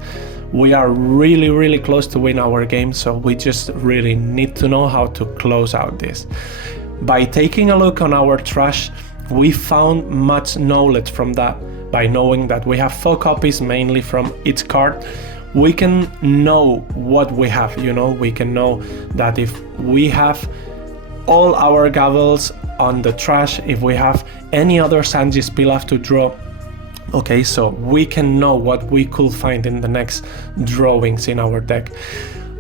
we are really close to win our game. So we just really need to know how to close out this. By taking a look on our trash, we found much knowledge from that. By knowing that we have 4 copies mainly from each card, we can know what we have, you know, we can know that if we have all our gavels on the trash, if we have any other Sanji's Pilaf to draw, okay, so we can know what we could find in the next drawings in our deck.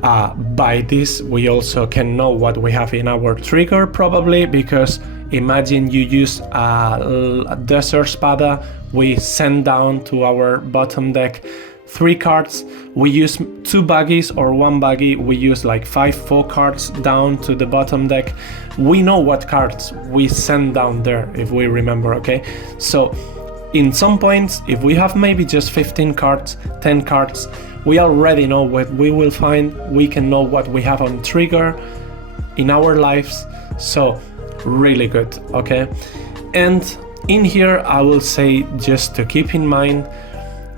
By this, we also can know what we have in our trigger, probably, because imagine you use a Desert Spada, we send down to our bottom deck 3 cards, we use 2 buggies or 1 buggy, we use like 4 cards down to the bottom deck. We know what cards we send down there, if we remember, okay? So in some points, if we have maybe just 15 cards, 10 cards, we already know what we will find. We can know what we have on trigger in our lives. So really good, okay? And in here, I will say just to keep in mind,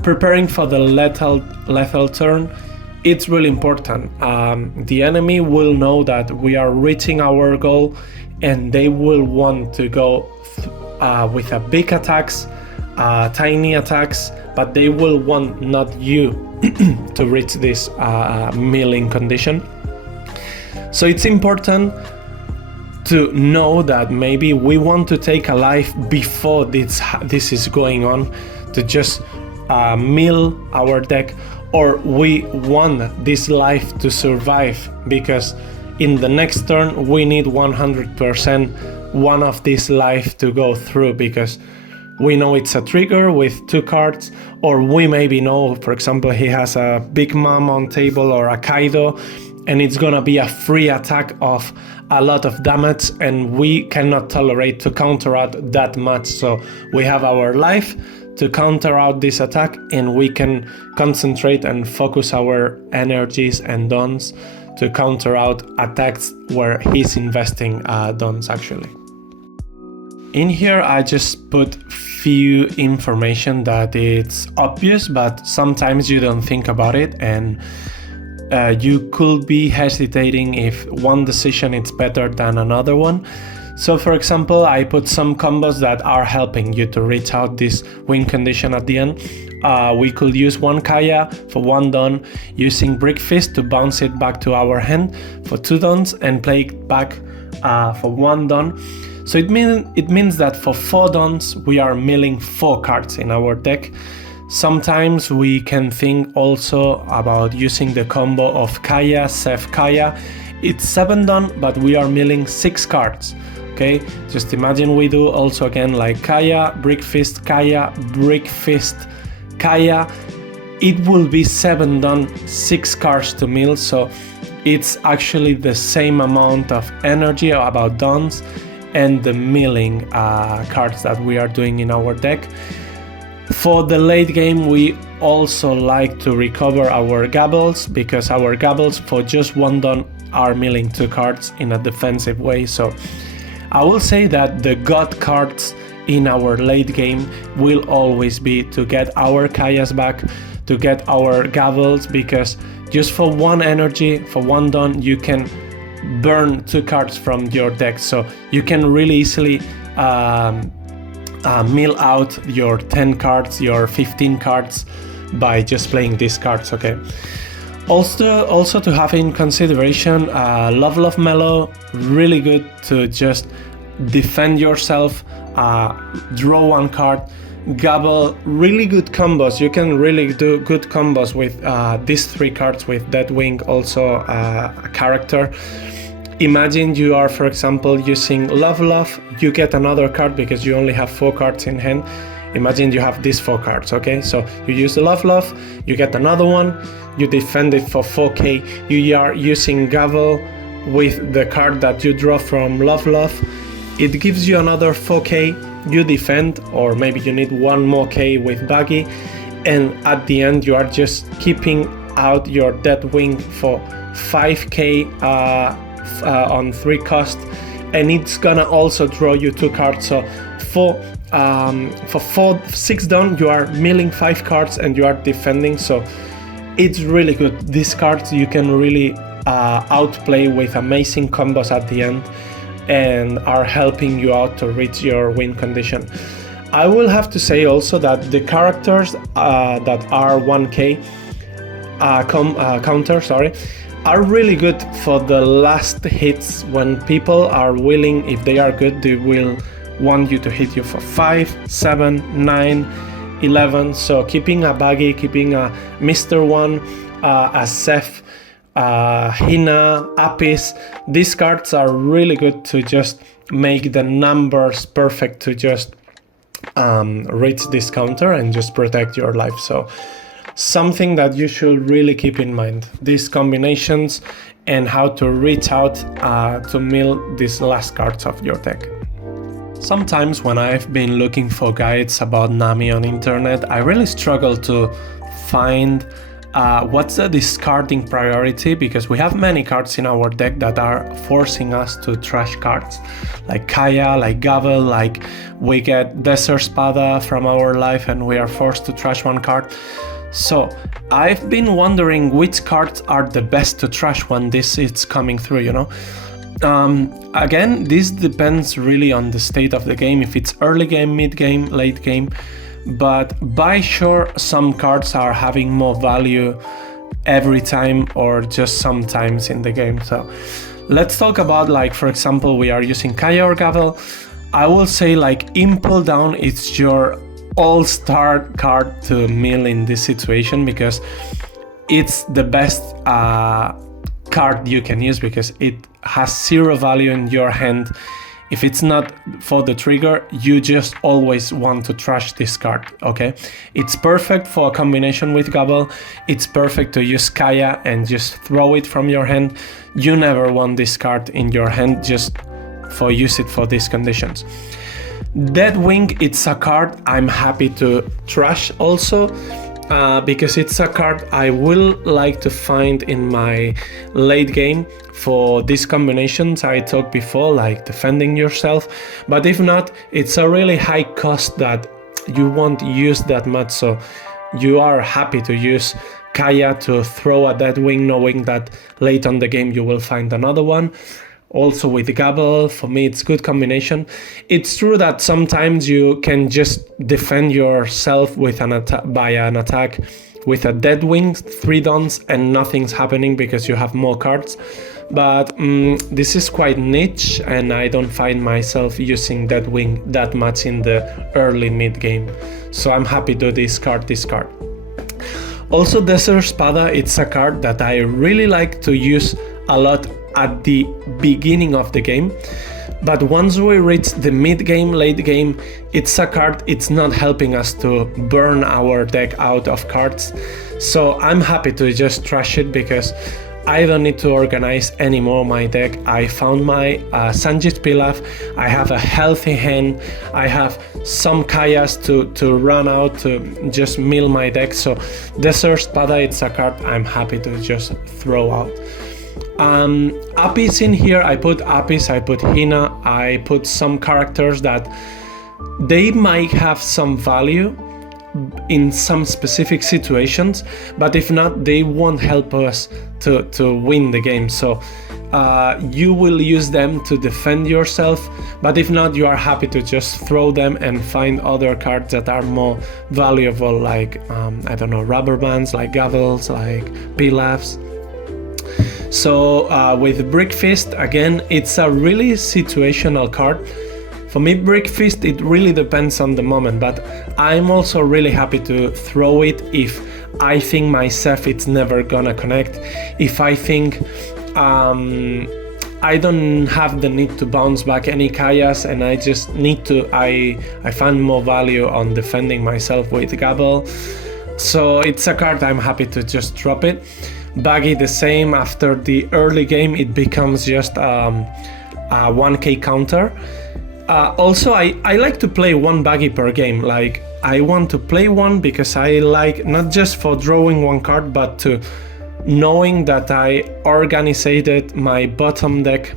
preparing for the lethal turn, it's really important. The enemy will know that we are reaching our goal and they will want to go with a big attacks, tiny attacks, but they will want not you to reach this milling condition. So it's important to know that maybe we want to take a life before this is going on, to just mill our deck, or we want this life to survive because in the next turn we need 100% one of this life to go through, because we know it's a trigger with 2 cards, or we maybe know, for example, he has a Big Mom on table or a Kaido, and it's gonna be a free attack of a lot of damage, and we cannot tolerate to counter out that much. So we have our life to counter out this attack, and we can concentrate and focus our energies and dons to counter out attacks where he's investing dons actually. In here I just put few information that it's obvious, but sometimes you don't think about it, and you could be hesitating if one decision is better than another one. So for example, I put some combos that are helping you to reach out this win condition at the end. We could use 1 Kaya for 1 don, using Brick Fist to bounce it back to our hand for 2 dons and play it back for 1 don. So it means that for 4 dons we are milling 4 cards in our deck. Sometimes we can think also about using the combo of Kaya, Seth, Kaya. It's 7 done, but we are milling 6 cards. Okay, just imagine we do also again like Kaya, Brick Fist, Kaya, Brick Fist, Kaya. It will be 7 done, 6 cards to mill, so it's actually the same amount of energy about dons and the milling cards that we are doing in our deck. For the late game, we also like to recover our gabbles, because our gabbles for just 1 don are milling 2 cards in a defensive way. So I will say that the god cards in our late game will always be to get our Kayas back, to get our gabbles, because just for 1 energy, for 1 don, you can burn 2 cards from your deck. So you can really easily mill out your 10 cards, your 15 cards by just playing these cards, okay? Also to have in consideration, Love Mellow, really good to just defend yourself, draw 1 card, Gabble, really good combos. You can really do good combos with these 3 cards with Deadwing, also a character. Imagine you are, for example, using Love, you get another card because you only have 4 cards in hand. Imagine you have these 4 cards, okay? So you use the Love, you get another one, you defend it for 4k, you are using Gavel with the card that you draw from Love, it gives you another 4k, you defend, or maybe you need 1 more k with Baggy, and at the end you are just keeping out your Deadwing for 5k on 3 cost, and it's gonna also draw you 2 cards. So for 6 down you are milling 5 cards and you are defending, so it's really good. These cards you can really outplay with amazing combos at the end and are helping you out to reach your win condition. I will have to say also that the characters that are 1k counter, are really good for the last hits. When people are willing, if they are good, they will want you to hit you for 5, 7, 9, 11. So keeping a Baggy, keeping a Mr. One, a Seth, Hina, Apis, these cards are really good to just make the numbers perfect to just reach this counter and just protect your life. So something that you should really keep in mind, these combinations and how to reach out to mill these last cards of your deck. Sometimes when I've been looking for guides about Nami on internet, I really struggle to find what's the discarding priority, because we have many cards in our deck that are forcing us to trash cards, like Kaya, like Gavel, like we get Desert Spada from our life and we are forced to trash 1 card. So I've been wondering which cards are the best to trash when this is coming through, you know? Again, this depends really on the state of the game, if it's early game, mid game, late game, but by sure some cards are having more value every time or just sometimes in the game. So let's talk about, like, for example, we are using Kaya or Gavel. I will say like Impel Down, it's your all-star card to mill in this situation, because it's the best card you can use, because it has 0 value in your hand. If it's not for the trigger, you just always want to trash this card, okay? It's perfect for a combination with Gabble. It's perfect to use Kaya and just throw it from your hand. You never want this card in your hand, just for use it for these conditions. Deadwing, it's a card I'm happy to trash also, because it's a card I will like to find in my late game for these combinations I talked before, like defending yourself. But if not, it's a really high cost that you won't use that much, so you are happy to use Kaya to throw a Deadwing, knowing that late on the game you will find another one. Also with Gabble, for me it's good combination. It's true that sometimes you can just defend yourself with an by an attack with a dead wing, 3 dons, and nothing's happening because you have more cards. But this is quite niche, and I don't find myself using dead wing that much in the early mid game. So I'm happy to discard this card. Also, Desert Spada, it's a card that I really like to use a lot at the beginning of the game. But once we reach the mid game, late game, it's a card, it's not helping us to burn our deck out of cards. So I'm happy to just trash it because I don't need to organize anymore my deck. I found my Sanjit Pilaf, I have a healthy hand, I have some Kayas to run out to just mill my deck. So Desert Spada, it's a card I'm happy to just throw out. Apis in here, I put Apis, I put Hina, I put some characters that they might have some value in some specific situations, but if not, they won't help us to win the game. So you will use them to defend yourself, but if not, you are happy to just throw them and find other cards that are more valuable, like I don't know, rubber bands, like Gavels, like Pilafs. So with Brick Fist, again, it's a really situational card. For me, Brick Fist, it really depends on the moment, but I'm also really happy to throw it if I think myself it's never gonna connect. If I think I don't have the need to bounce back any Kayas and I just need to, I find more value on defending myself with Gabel. So it's a card I'm happy to just drop it. Baggy the same, after the early game it becomes just a 1k counter. Also I like to play one Baggy per game, like I want to play one because I like, not just for drawing one card, but to knowing that I organized my bottom deck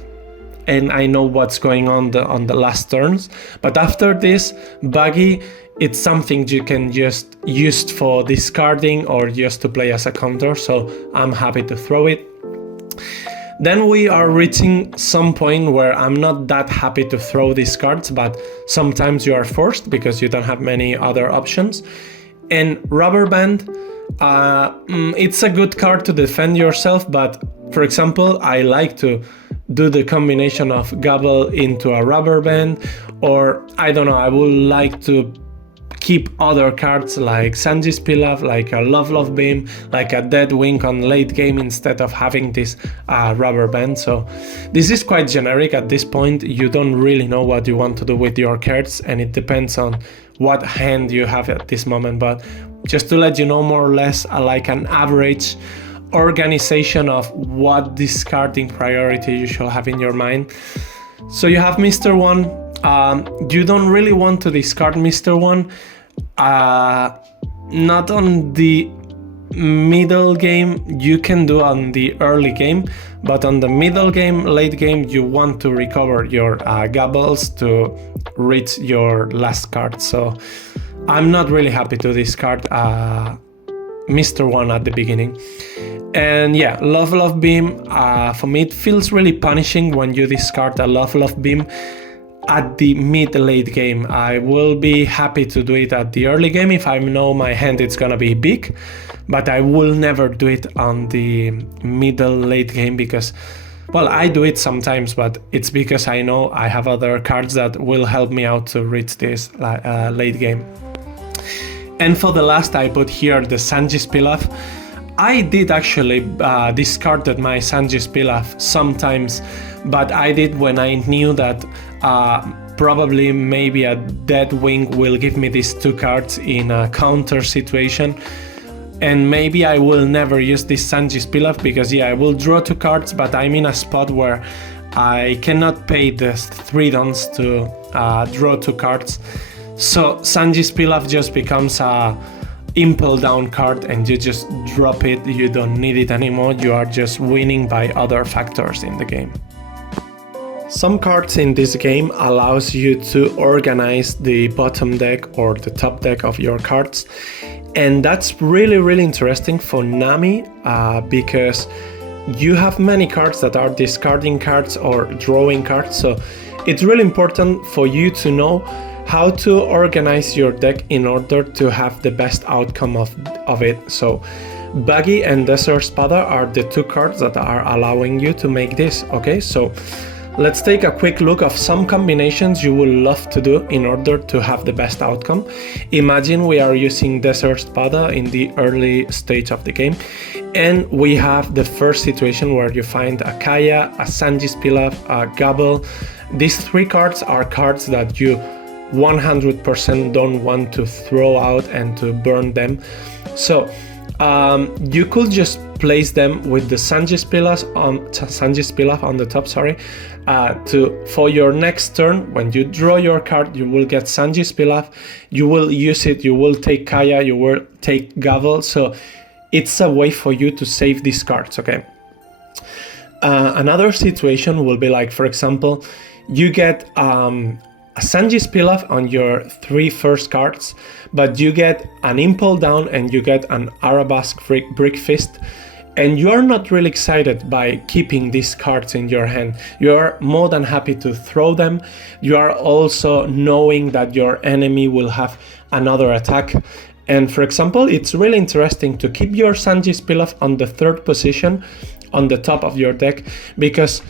and I know what's going on the last turns. But after this, Baggy, it's something you can just use for discarding or just to play as a counter, so I'm happy to throw it. Then we are reaching some point where I'm not that happy to throw these cards, but sometimes you are forced because you don't have many other options. And Rubber Band, it's a good card to defend yourself, but for example, I like to do the combination of Gabel into a Rubber Band, or I don't know, I would like to keep other cards like Sanji's Pilaf, like a Love Beam, like a Dead Wing on late game instead of having this Rubber Band. So this is quite generic at this point. You don't really know what you want to do with your cards, and it depends on what hand you have at this moment. But just to let you know, more or less like an average organization of what discarding priority you should have in your mind. So you have Mr. One. You don't really want to discard Mr. One, not on the middle game. You can do on the early game, but on the middle game, late game, you want to recover your Gabels to reach your last card. So I'm not really happy to discard Mr. One at the beginning. And yeah, Love Beam, for me it feels really punishing when you discard a Love Beam at the mid-late game. I will be happy to do it at the early game if I know my hand it's gonna be big, but I will never do it on the middle-late game because, well, I do it sometimes, but it's because I know I have other cards that will help me out to reach this late game. And for the last, I put here the Sanji's Pilaf. I did actually discarded my Sanji's Pilaf sometimes, but I did when I knew that probably maybe a Dead Wing will give me these 2 cards in a counter situation, and maybe I will never use this Sanji's Pilaf because yeah, I will draw 2 cards, but I'm in a spot where I cannot pay the 3 dons to draw 2 cards. So Sanji's Pilaf just becomes a impel down card and you just drop it. You don't need it anymore. You are just winning by other factors in the game. Some cards in this game allows you to organize the bottom deck or the top deck of your cards, and that's really interesting for Nami because you have many cards that are discarding cards or drawing cards. So it's really important for you to know how to organize your deck in order to have the best outcome of it. So Buggy and Desert Spada are the two cards that are allowing you to make this, okay? So let's take a quick look of some combinations you will love to do in order to have the best outcome. Imagine we are using Desert Spada in the early stage of the game, and we have the first situation where you find a Kaya, a Sanji's Pilaf, a Gabble. These three cards are cards that you 100% don't want to throw out and to burn them. So you could just place them with the Sanji's Pilaf on the top, for your next turn. When you draw your card, you will get Sanji's Pilaf, you will use it, you will take Kaya, you will take Gavel, so it's a way for you to save these cards, okay? Another situation will be like, for example, you get a Sanji's Pilaf on your three first cards, but you get an Impel Down and you get an Arabesque Brick Fist, and you are not really excited by keeping these cards in your hand. You are more than happy to throw them. You are also knowing that your enemy will have another attack. And for example, it's really interesting to keep your Sanji's Pilaf on the third position on the top of your deck, because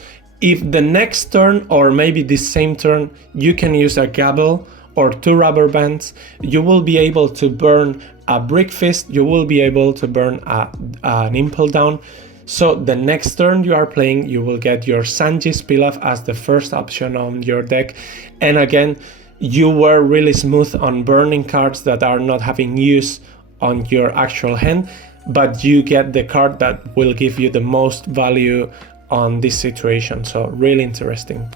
if the next turn, or maybe this same turn, you can use a Gabble or two Rubber Bands, you will be able to burn a Brick Fist, you will be able to burn an Impel Down. So the next turn you are playing, you will get your Sanji's Pilaf as the first option on your deck. And again, you were really smooth on burning cards that are not having use on your actual hand, but you get the card that will give you the most value on this situation. So really interesting.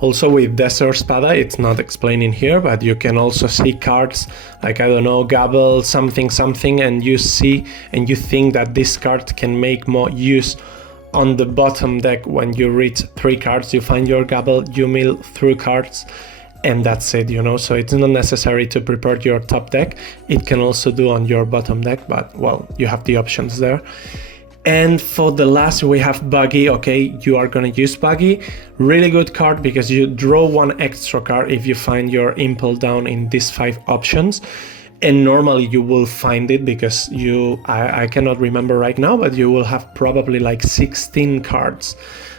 Also with Desert Spada, it's not explaining here, but you can also see cards like, I don't know, Gabble something, and you see and you think that this card can make more use on the bottom deck. When you reach three cards, you find your Gabble, you mill through cards, and that's it, you know. So it's not necessary to prepare your top deck. It can also do on your bottom deck, but well, you have the options there. And for the last, we have Buggy. Okay, you are gonna use Buggy. Really good card because you draw one extra card if you find your Impel Down in these 5 options. And normally you will find it because I cannot remember right now, but you will have probably like 16 cards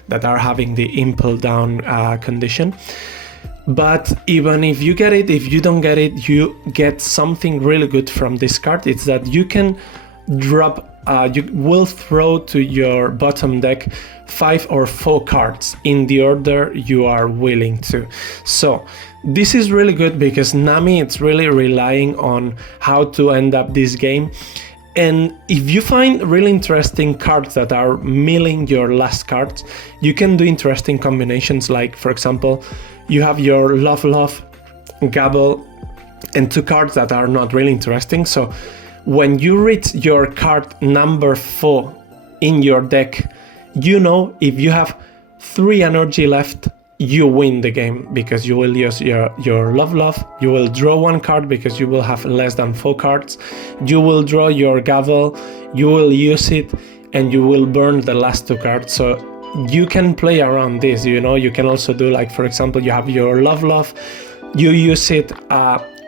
that are having the Impel Down condition. But even if you get it, if you don't get it, you get something really good from this card. It's that you can drop, you will throw to your bottom deck 5 or 4 cards in the order you are willing to. So this is really good because Nami, it's really relying on how to end up this game. And if you find really interesting cards that are milling your last cards, you can do interesting combinations. Like, for example, you have your Love, Gabble, and 2 cards that are not really interesting. So when you reach your card number 4 in your deck, you know if you have 3 energy left, you win the game because you will use your Love, you will draw 1 card because you will have less than 4 cards, you will draw your Gavel, you will use it, and you will burn the last 2 cards. So you can play around this, you know. You can also do, like, for example, you have your Love, you use it,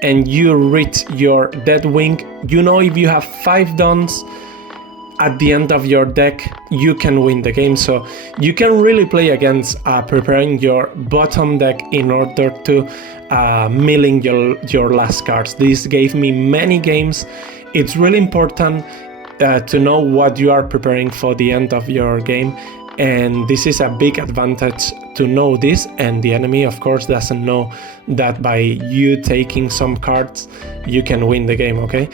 and you reach your Dead Wing. You know, if you have 5 dons at the end of your deck, you can win the game. So you can really play against preparing your bottom deck in order to milling your last cards. This gave me many games. It's really important to know what you are preparing for the end of your game, and this is a big advantage to know this, and the enemy of course doesn't know that by you taking some cards you can win the game, okay?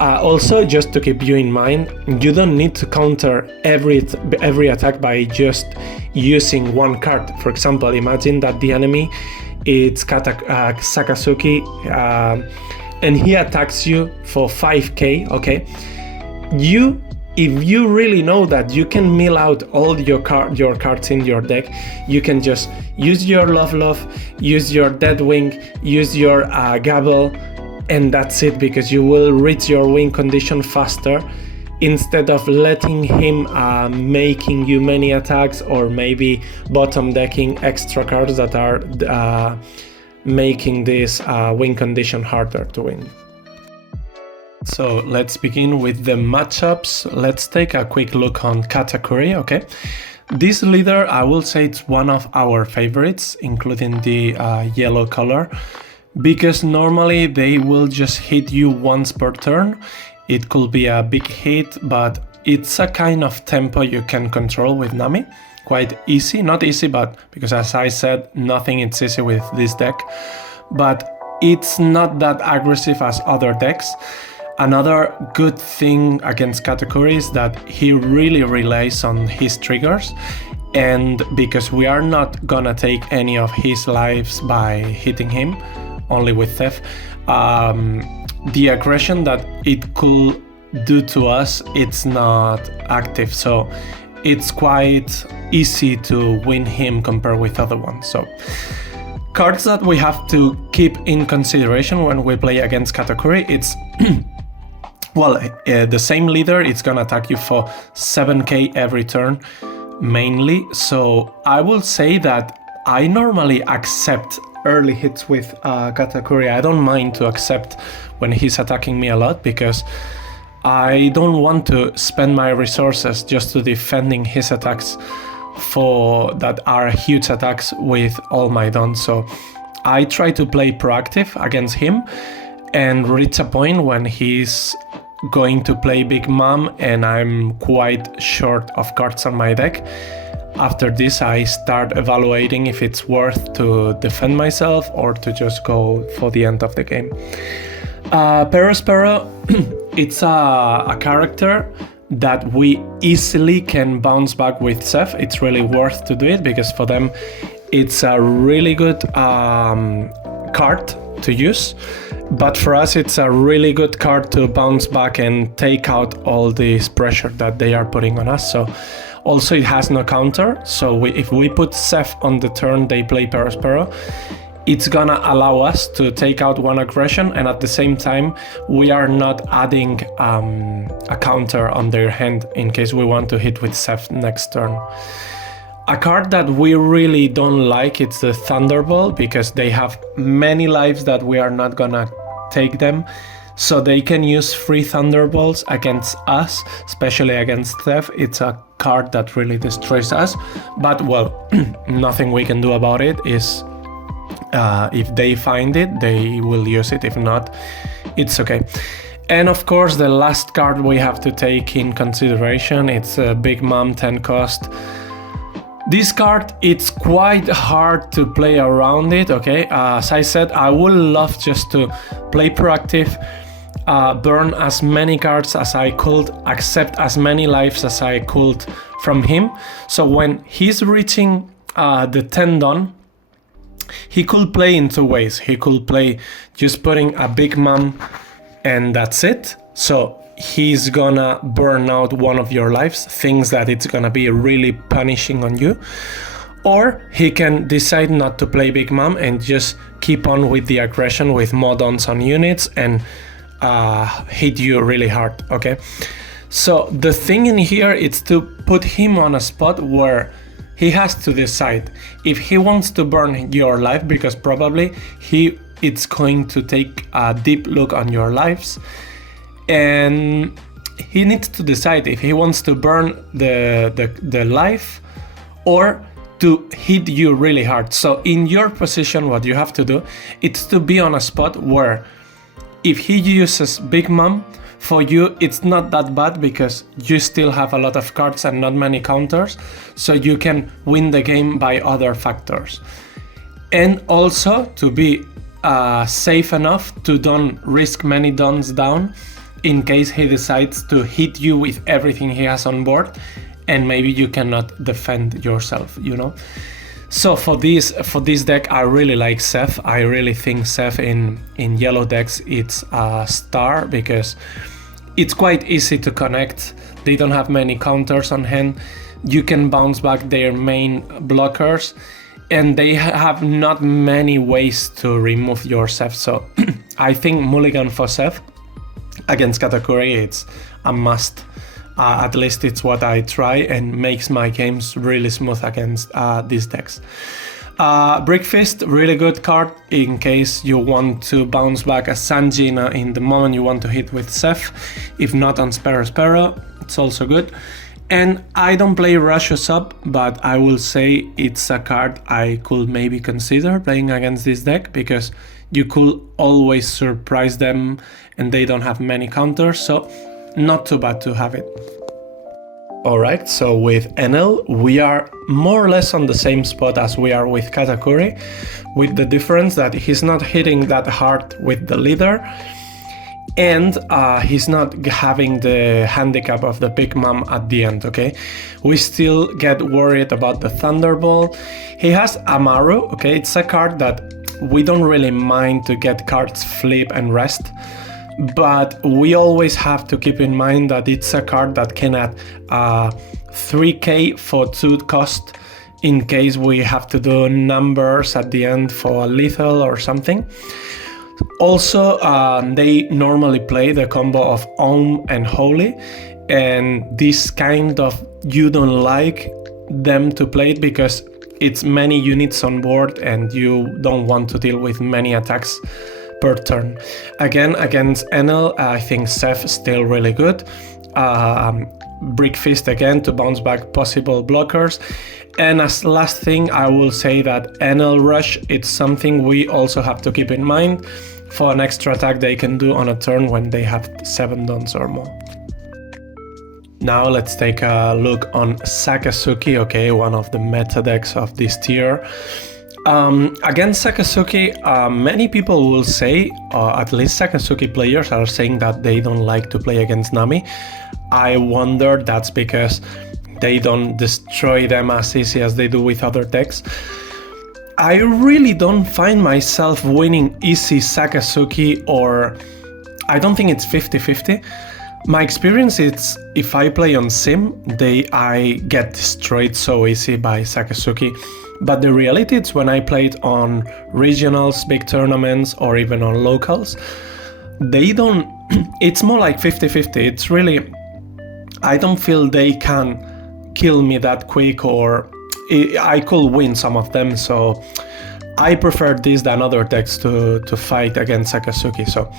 Also, just to keep you in mind, you don't need to counter every attack by just using 1 card. For example, imagine that the enemy, it's Sakazuki, and he attacks you for 5k, okay? If you really know that you can mill out all your cards in your deck, you can just use your Love, use your Dead Wing, use your Gabble, and that's it, because you will reach your win condition faster instead of letting him making you many attacks, or maybe bottom decking extra cards that are making this win condition harder to win. So let's begin with the matchups. Let's take a quick look on Katakuri, okay? This leader, I will say it's one of our favorites, including the yellow color, because normally they will just hit you once per turn. It could be a big hit, but it's a kind of tempo you can control with Nami. Quite easy, not easy, but because as I said, nothing is easy with this deck, but it's not that aggressive as other decks. Another good thing against Katakuri is that he really relies on his triggers, and because we are not gonna take any of his lives by hitting him, only with Theft, the aggression that it could do to us, it's not active, so it's quite easy to win him compared with other ones. So cards that we have to keep in consideration when we play against Katakuri, it's well, the same leader, it's gonna attack you for 7k every turn, mainly. So I will say that I normally accept early hits with Katakuri. I don't mind to accept when he's attacking me a lot, because I don't want to spend my resources just to defending his attacks for that are huge attacks with all my dons. So I try to play proactive against him and reach a point when he's going to play Big Mom and I'm quite short of cards on my deck. After this, I start evaluating if it's worth to defend myself or to just go for the end of the game. Perospero, it's a character that we easily can bounce back with Seth. It's really worth to do it because for them, it's a really good card to use. But for us, it's a really good card to bounce back and take out all this pressure that they are putting on us. So also it has no counter. So if we put Seth on the turn they play Perospero, it's gonna allow us to take out one aggression, and at the same time we are not adding a counter on their hand in case we want to hit with Seth next turn. A card that we really don't like, it's the Thunderbolt, because they have many lives that we are not gonna take them. So they can use free Thunderbolts against us, especially against Theft. It's a card that really destroys us. But well, nothing we can do about it. Is if they find it, they will use it. If not, it's okay. And of course, the last card we have to take in consideration, it's a Big Mom 10 cost. This card, it's quite hard to play around it, okay? As I said, I would love just to play proactive, burn as many cards as I could, accept as many lives as I could from him. So when he's reaching the 10 done, he could play in two ways. He could play just putting a Big Mom and that's it. So he's gonna burn out one of your lives, things that it's gonna be really punishing on you. Or he can decide not to play Big Mom and just keep on with the aggression with mod-ons on units and hit you really hard, okay? So the thing in here is to put him on a spot where he has to decide if he wants to burn your life, because probably it's going to take a deep look on your lives. And he needs to decide if he wants to burn the life or to hit you really hard. So in your position, what you have to do is to be on a spot where if he uses Big Mom, for you it's not that bad because you still have a lot of cards and not many counters, so you can win the game by other factors. And also to be safe enough to don't risk many dons down in case he decides to hit you with everything he has on board and maybe you cannot defend yourself, you know. So for this deck, I really like Seth. I really think Seth in yellow decks it's a star because it's quite easy to connect. They don't have many counters on hand. You can bounce back their main blockers and they have not many ways to remove your Seth. So I think mulligan for Seth against Katakuri, it's a must. At least it's what I try and makes my games really smooth against these decks. Brickfist, really good card in case you want to bounce back a Sanji in the moment you want to hit with Seth. If not on Sparrow, it's also good. And I don't play Rush Up, but I will say it's a card I could maybe consider playing against this deck, because you could always surprise them and they don't have many counters, so not too bad to have it. Alright, so with Enel, we are more or less on the same spot as we are with Katakuri, with the difference that he's not hitting that hard with the leader, and he's not having the handicap of the Big Mom at the end, okay? We still get worried about the Thunderbolt. He has Amaru, okay? It's a card that we don't really mind to get cards flip and rest, but we always have to keep in mind that it's a card that can add 3k for 2 cost in case we have to do numbers at the end for a lethal or something. Also, they normally play the combo of Ohm and Holy, and this kind of you don't like them to play it because it's many units on board and you don't want to deal with many attacks per turn. Again, against Enel, I think Seth still really good. Brickfist again to bounce back possible blockers. And as last thing, I will say that Enel Rush, it's something we also have to keep in mind for an extra attack they can do on a turn when they have 7 dons or more. Now let's take a look on Sakazuki, okay, one of the meta decks of this tier. Against Sakazuki, many people will say, at least Sakazuki players are saying that they don't like to play against Nami. I wonder that's because they don't destroy them as easy as they do with other decks. I really don't find myself winning easy Sakazuki, or I don't think it's 50-50. My experience is if I play on Sim, I get destroyed so easy by Sakazuki. But the reality is when I played on regionals, big tournaments, or even on locals, they don't, it's more like 50-50. It's really, I don't feel they can kill me that quick, or I could win some of them, so I prefer this than other decks to fight against Sakazuki. So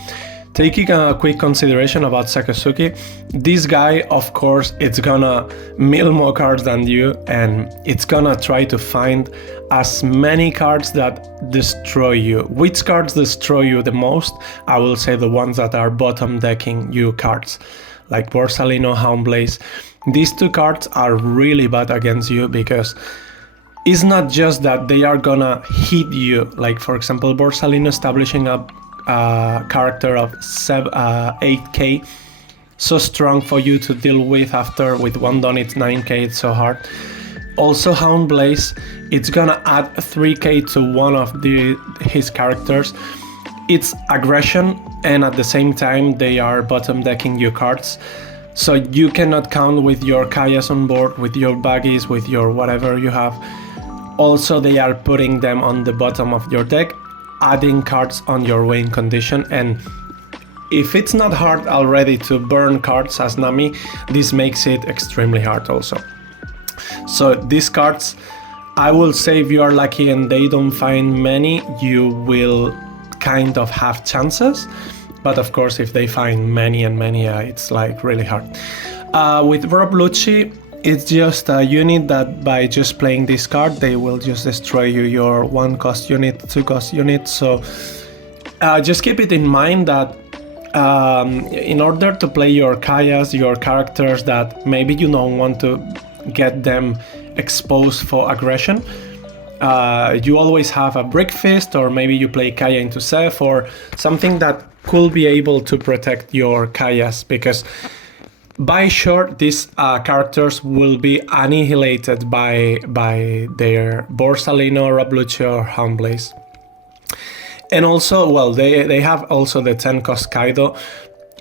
taking a quick consideration about Sakazuki, this guy, of course, it's gonna mill more cards than you, and it's gonna try to find as many cards that destroy you. Which cards destroy you the most? I will say the ones that are bottom decking you cards, like Borsalino, Houndblaze. These 2 cards are really bad against you because it's not just that they are gonna hit you, like for example Borsalino establishing a character of 8k, so strong for you to deal with after with 1 don it's 9k, it's so hard. Also Houndblaze, it's gonna add 3k to one of his characters. It's aggression, and at the same time they are bottom decking you cards, so you cannot count with your Kayas on board, with your buggies, with your whatever you have. Also they are putting them on the bottom of your deck, adding cards on your win condition, and if it's not hard already to burn cards as Nami, this makes it extremely hard also. So these cards, I will say if you are lucky and they don't find many, you will kind of have chances, but of course if they find many and many, it's like really hard. With Roblucci, it's just a unit that by just playing this card, they will just destroy you, your 1 cost unit, 2 cost unit. So just keep it in mind that in order to play your Kayas, your characters that maybe you don't want to get them exposed for aggression, you always have a Brickfist, or maybe you play Kaya into Seth, or something that could be able to protect your Kayas, because by short, these characters will be annihilated by their Borsalino, Roblucci, or Houndblaze. And also, well, they have also the 10 cost Kaido.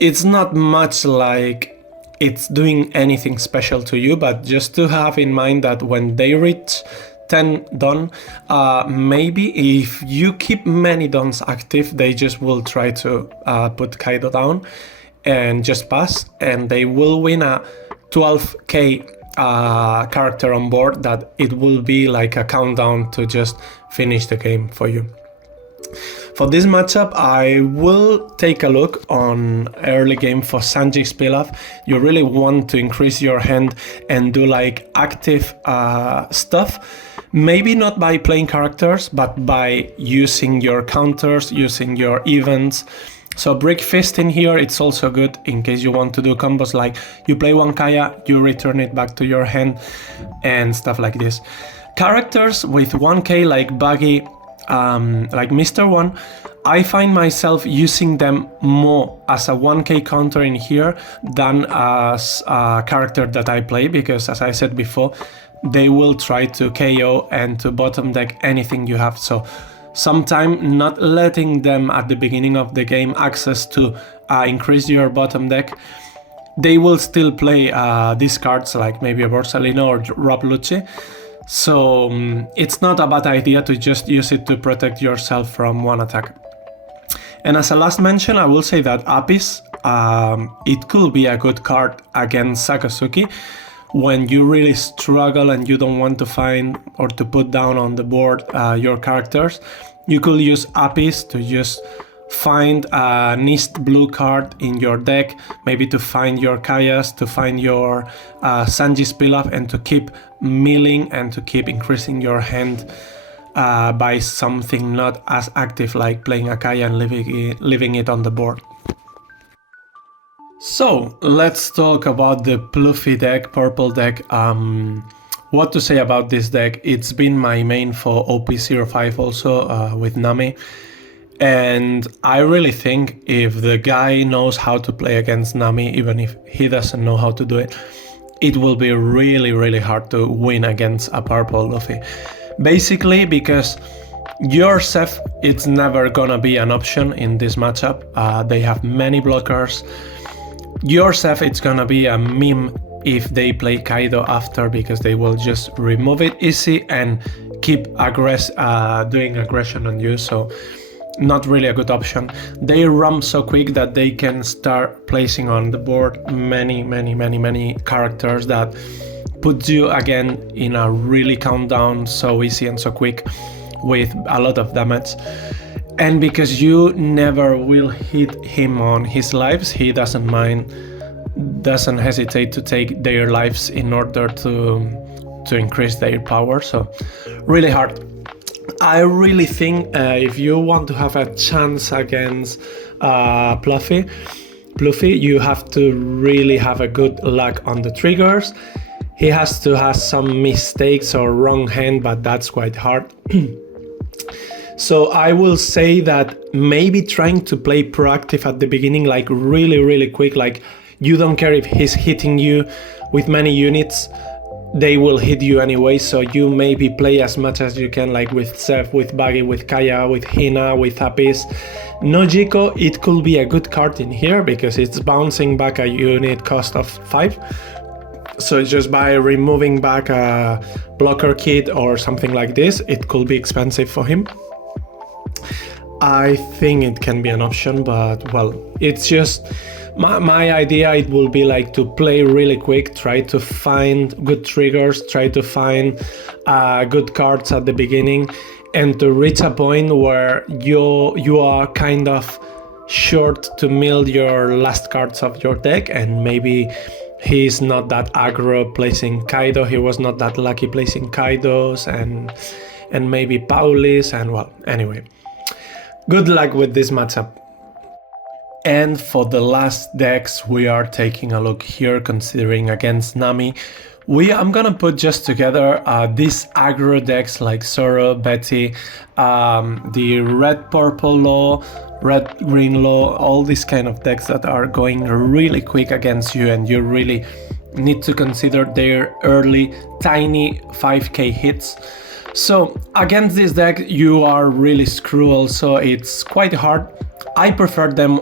It's not much like it's doing anything special to you, but just to have in mind that when they reach 10 done, maybe if you keep many dons active, they just will try to put Kaido down and just pass, and they will win a 12k character on board that it will be like a countdown to just finish the game for you. For this matchup, I will take a look on early game for Sanji's Pilaf. You really want to increase your hand and do like active stuff. Maybe not by playing characters, but by using your counters, using your events. So Brick Fist in here, it's also good in case you want to do combos like you play one Kaya, you return it back to your hand and stuff like this. Characters with 1k like Buggy, like Mr. One, I find myself using them more as a 1k counter in here than as a character that I play, because as I said before, they will try to KO and to bottom deck anything you have. So sometimes not letting them at the beginning of the game access to increase your bottom deck, they will still play these cards like maybe a Borsalino or Rob Lucci. So it's not a bad idea to just use it to protect yourself from one attack. And as a last mention, I will say that Apis, it could be a good card against Sakazuki when you really struggle and you don't want to find or to put down on the board your characters. You could use Apis to just find a Nist blue card in your deck, maybe to find your Kayas, to find your Sanji's Pilaf, and to keep milling and to keep increasing your hand by something not as active like playing a Kaya and leaving it on the board. So let's talk about the Pluffy deck, purple deck. What to say about this deck? It's been my main for OP05 also with Nami. And I really think if the guy knows how to play against Nami, even if he doesn't know how to do it, it will be really, really hard to win against a purple Luffy. Basically because your Seth, it's never gonna be an option in this matchup. They have many blockers. Your Seth, it's gonna be a meme if they play Kaido after, because they will just remove it easy and keep doing aggression on you. So not really a good option. They ramp so quick that they can start placing on the board many characters that puts you again in a really countdown so easy and so quick with a lot of damage. And because you never will hit him on his lives, he doesn't hesitate to take their lives in order to increase their power. So really hard. I really think if you want to have a chance against Pluffy, you have to really have a good luck on the triggers. He has to have some mistakes or wrong hand, but that's quite hard. So I will say that maybe trying to play proactive at the beginning, like really quick, like you don't care if he's hitting you with many units, they will hit you anyway, so you maybe play as much as you can, like with Seth, with Buggy, with Kaya, with Hina, with Apis. Nojiko, it could be a good card in here because it's bouncing back a unit cost of 5. So just by removing back a blocker kit or something like this, it could be expensive for him. I think it can be an option, but well, it's just my idea. It will be like to play really quick, try to find good triggers, try to find good cards at the beginning, and to reach a point where you are kind of short to mill your last cards of your deck, and maybe he's not that aggro placing Kaido, he was not that lucky placing Kaidos and maybe Paulis, and well, anyway. Good luck with this matchup. And for the last decks, we are taking a look here, considering against Nami. I'm gonna put just together these aggro decks like Zoro, Betty, the red-purple law, red-green law, all these kind of decks that are going really quick against you, and you really need to consider their early, tiny 5k hits. So against this deck, you are really screwed also. It's quite hard. I prefer them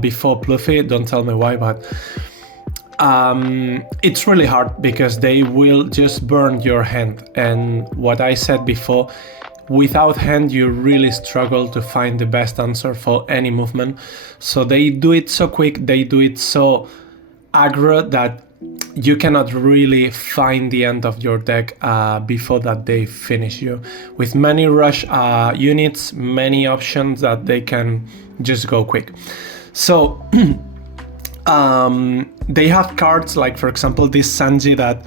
before Pluffy, don't tell me why, but it's really hard because they will just burn your hand. And what I said before, without hand you really struggle to find the best answer for any movement. So they do it so quick, they do it so aggro that you cannot really find the end of your deck before that they finish you. With many rush units, many options that they can just go quick. So they have cards like, for example, this Sanji, that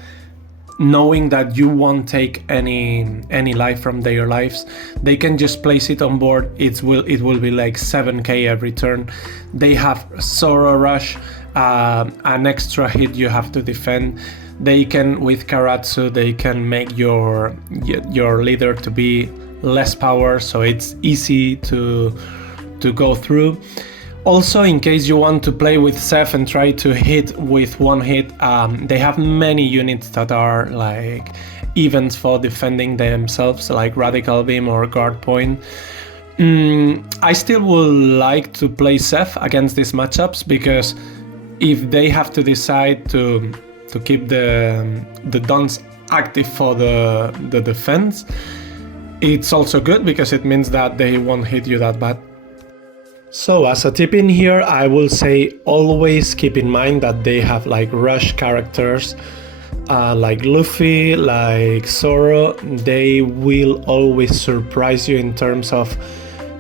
knowing that you won't take any life from their lives, they can just place it on board. It will be like 7k every turn. They have Zoro Rush, an extra hit you have to defend. They can, with Karatsu, they can make your leader to be less power, so it's easy to go through. Also, in case you want to play with Seth and try to hit with one hit, they have many units that are like events for defending themselves, like Radical Beam or Guard Point. I still would like to play Seth against these matchups, because if they have to decide to keep the Dons active for the defense, it's also good, because it means that they won't hit you that bad. So as a tip in here, I will say always keep in mind that they have like rush characters like Luffy, like Zoro. They will always surprise you in terms of,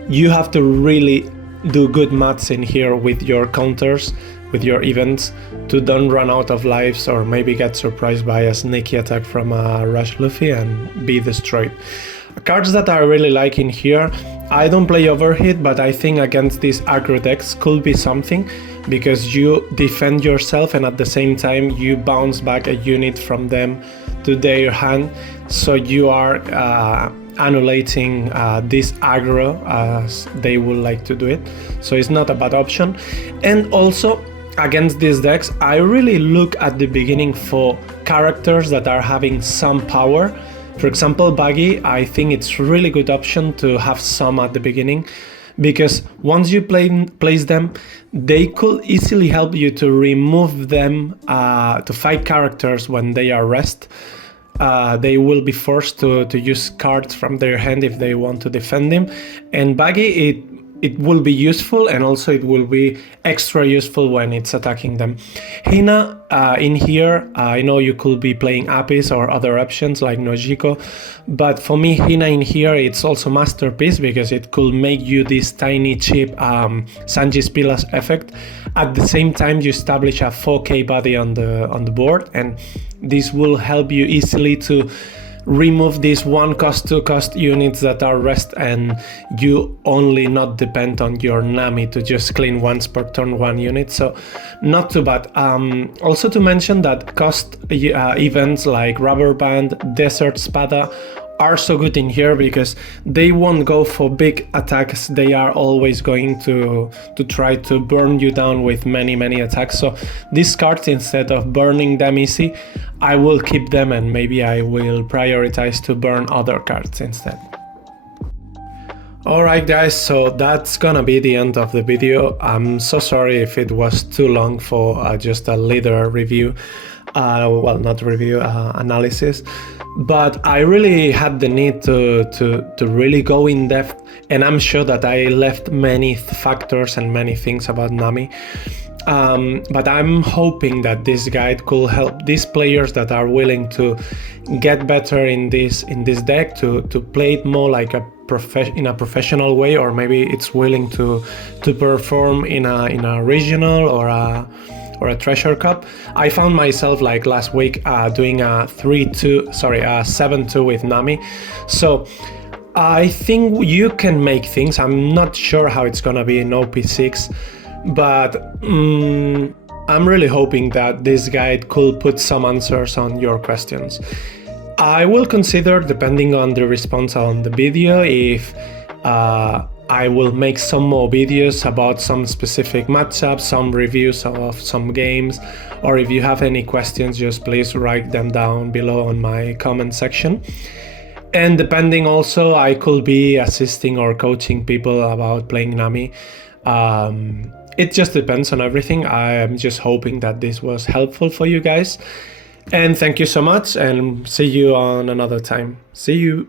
you have to really do good maths in here with your counters, with your events, to don't run out of lives or maybe get surprised by a sneaky attack from a rush Luffy and be destroyed. Cards that I really like in here, I don't play Overhit, but I think against these Agrodecks could be something, because you defend yourself and at the same time you bounce back a unit from them to their hand, so you are annulating this aggro as they would like to do it, so it's not a bad option. And also against these decks, I really look at the beginning for characters that are having some power. For example, Buggy, I think it's a really good option to have some at the beginning, because once you place them, they could easily help you to remove them to fight characters when they are rest. They will be forced to use cards from their hand if they want to defend them. And Buggy, it will be useful, and also it will be extra useful when it's attacking them. Hina, in here, I know you could be playing Apis or other options like Nojiko, but for me, Hina in here, it's also masterpiece, because it could make you this tiny cheap Sanji's Pilas effect. At the same time, you establish a 4k body on the board, and this will help you easily to remove these 1 cost 2 cost units that are rest, and you only not depend on your Nami to just clean once per turn 1 unit, so not too bad. Also to mention that cost events like Rubber Band, Desert Spada are so good in here, because they won't go for big attacks. They are always going to try to burn you down with many attacks. So these cards, instead of burning them easy, I will keep them, and maybe I will prioritize to burn other cards instead. Alright guys, so that's gonna be the end of the video. I'm so sorry if it was too long for just a leader review. Well, not review, analysis. But I really had the need to really go in depth, and I'm sure that I left many factors and many things about Nami. But I'm hoping that this guide could help these players that are willing to get better in this deck, to play it more like in a professional way, or maybe it's willing to perform in a regional or a treasure cup. I found myself like last week doing a 7-2 with Nami. So I think you can make things. I'm not sure how it's gonna be in OP6, but I'm really hoping that this guide could put some answers on your questions. I will consider, depending on the response on the video, if I will make some more videos about some specific matchups, some reviews of some games, or if you have any questions, just please write them down below on my comment section. And depending also, I could be assisting or coaching people about playing Nami. It just depends on everything. I am just hoping that this was helpful for you guys. And thank you so much, and see you on another time. See you.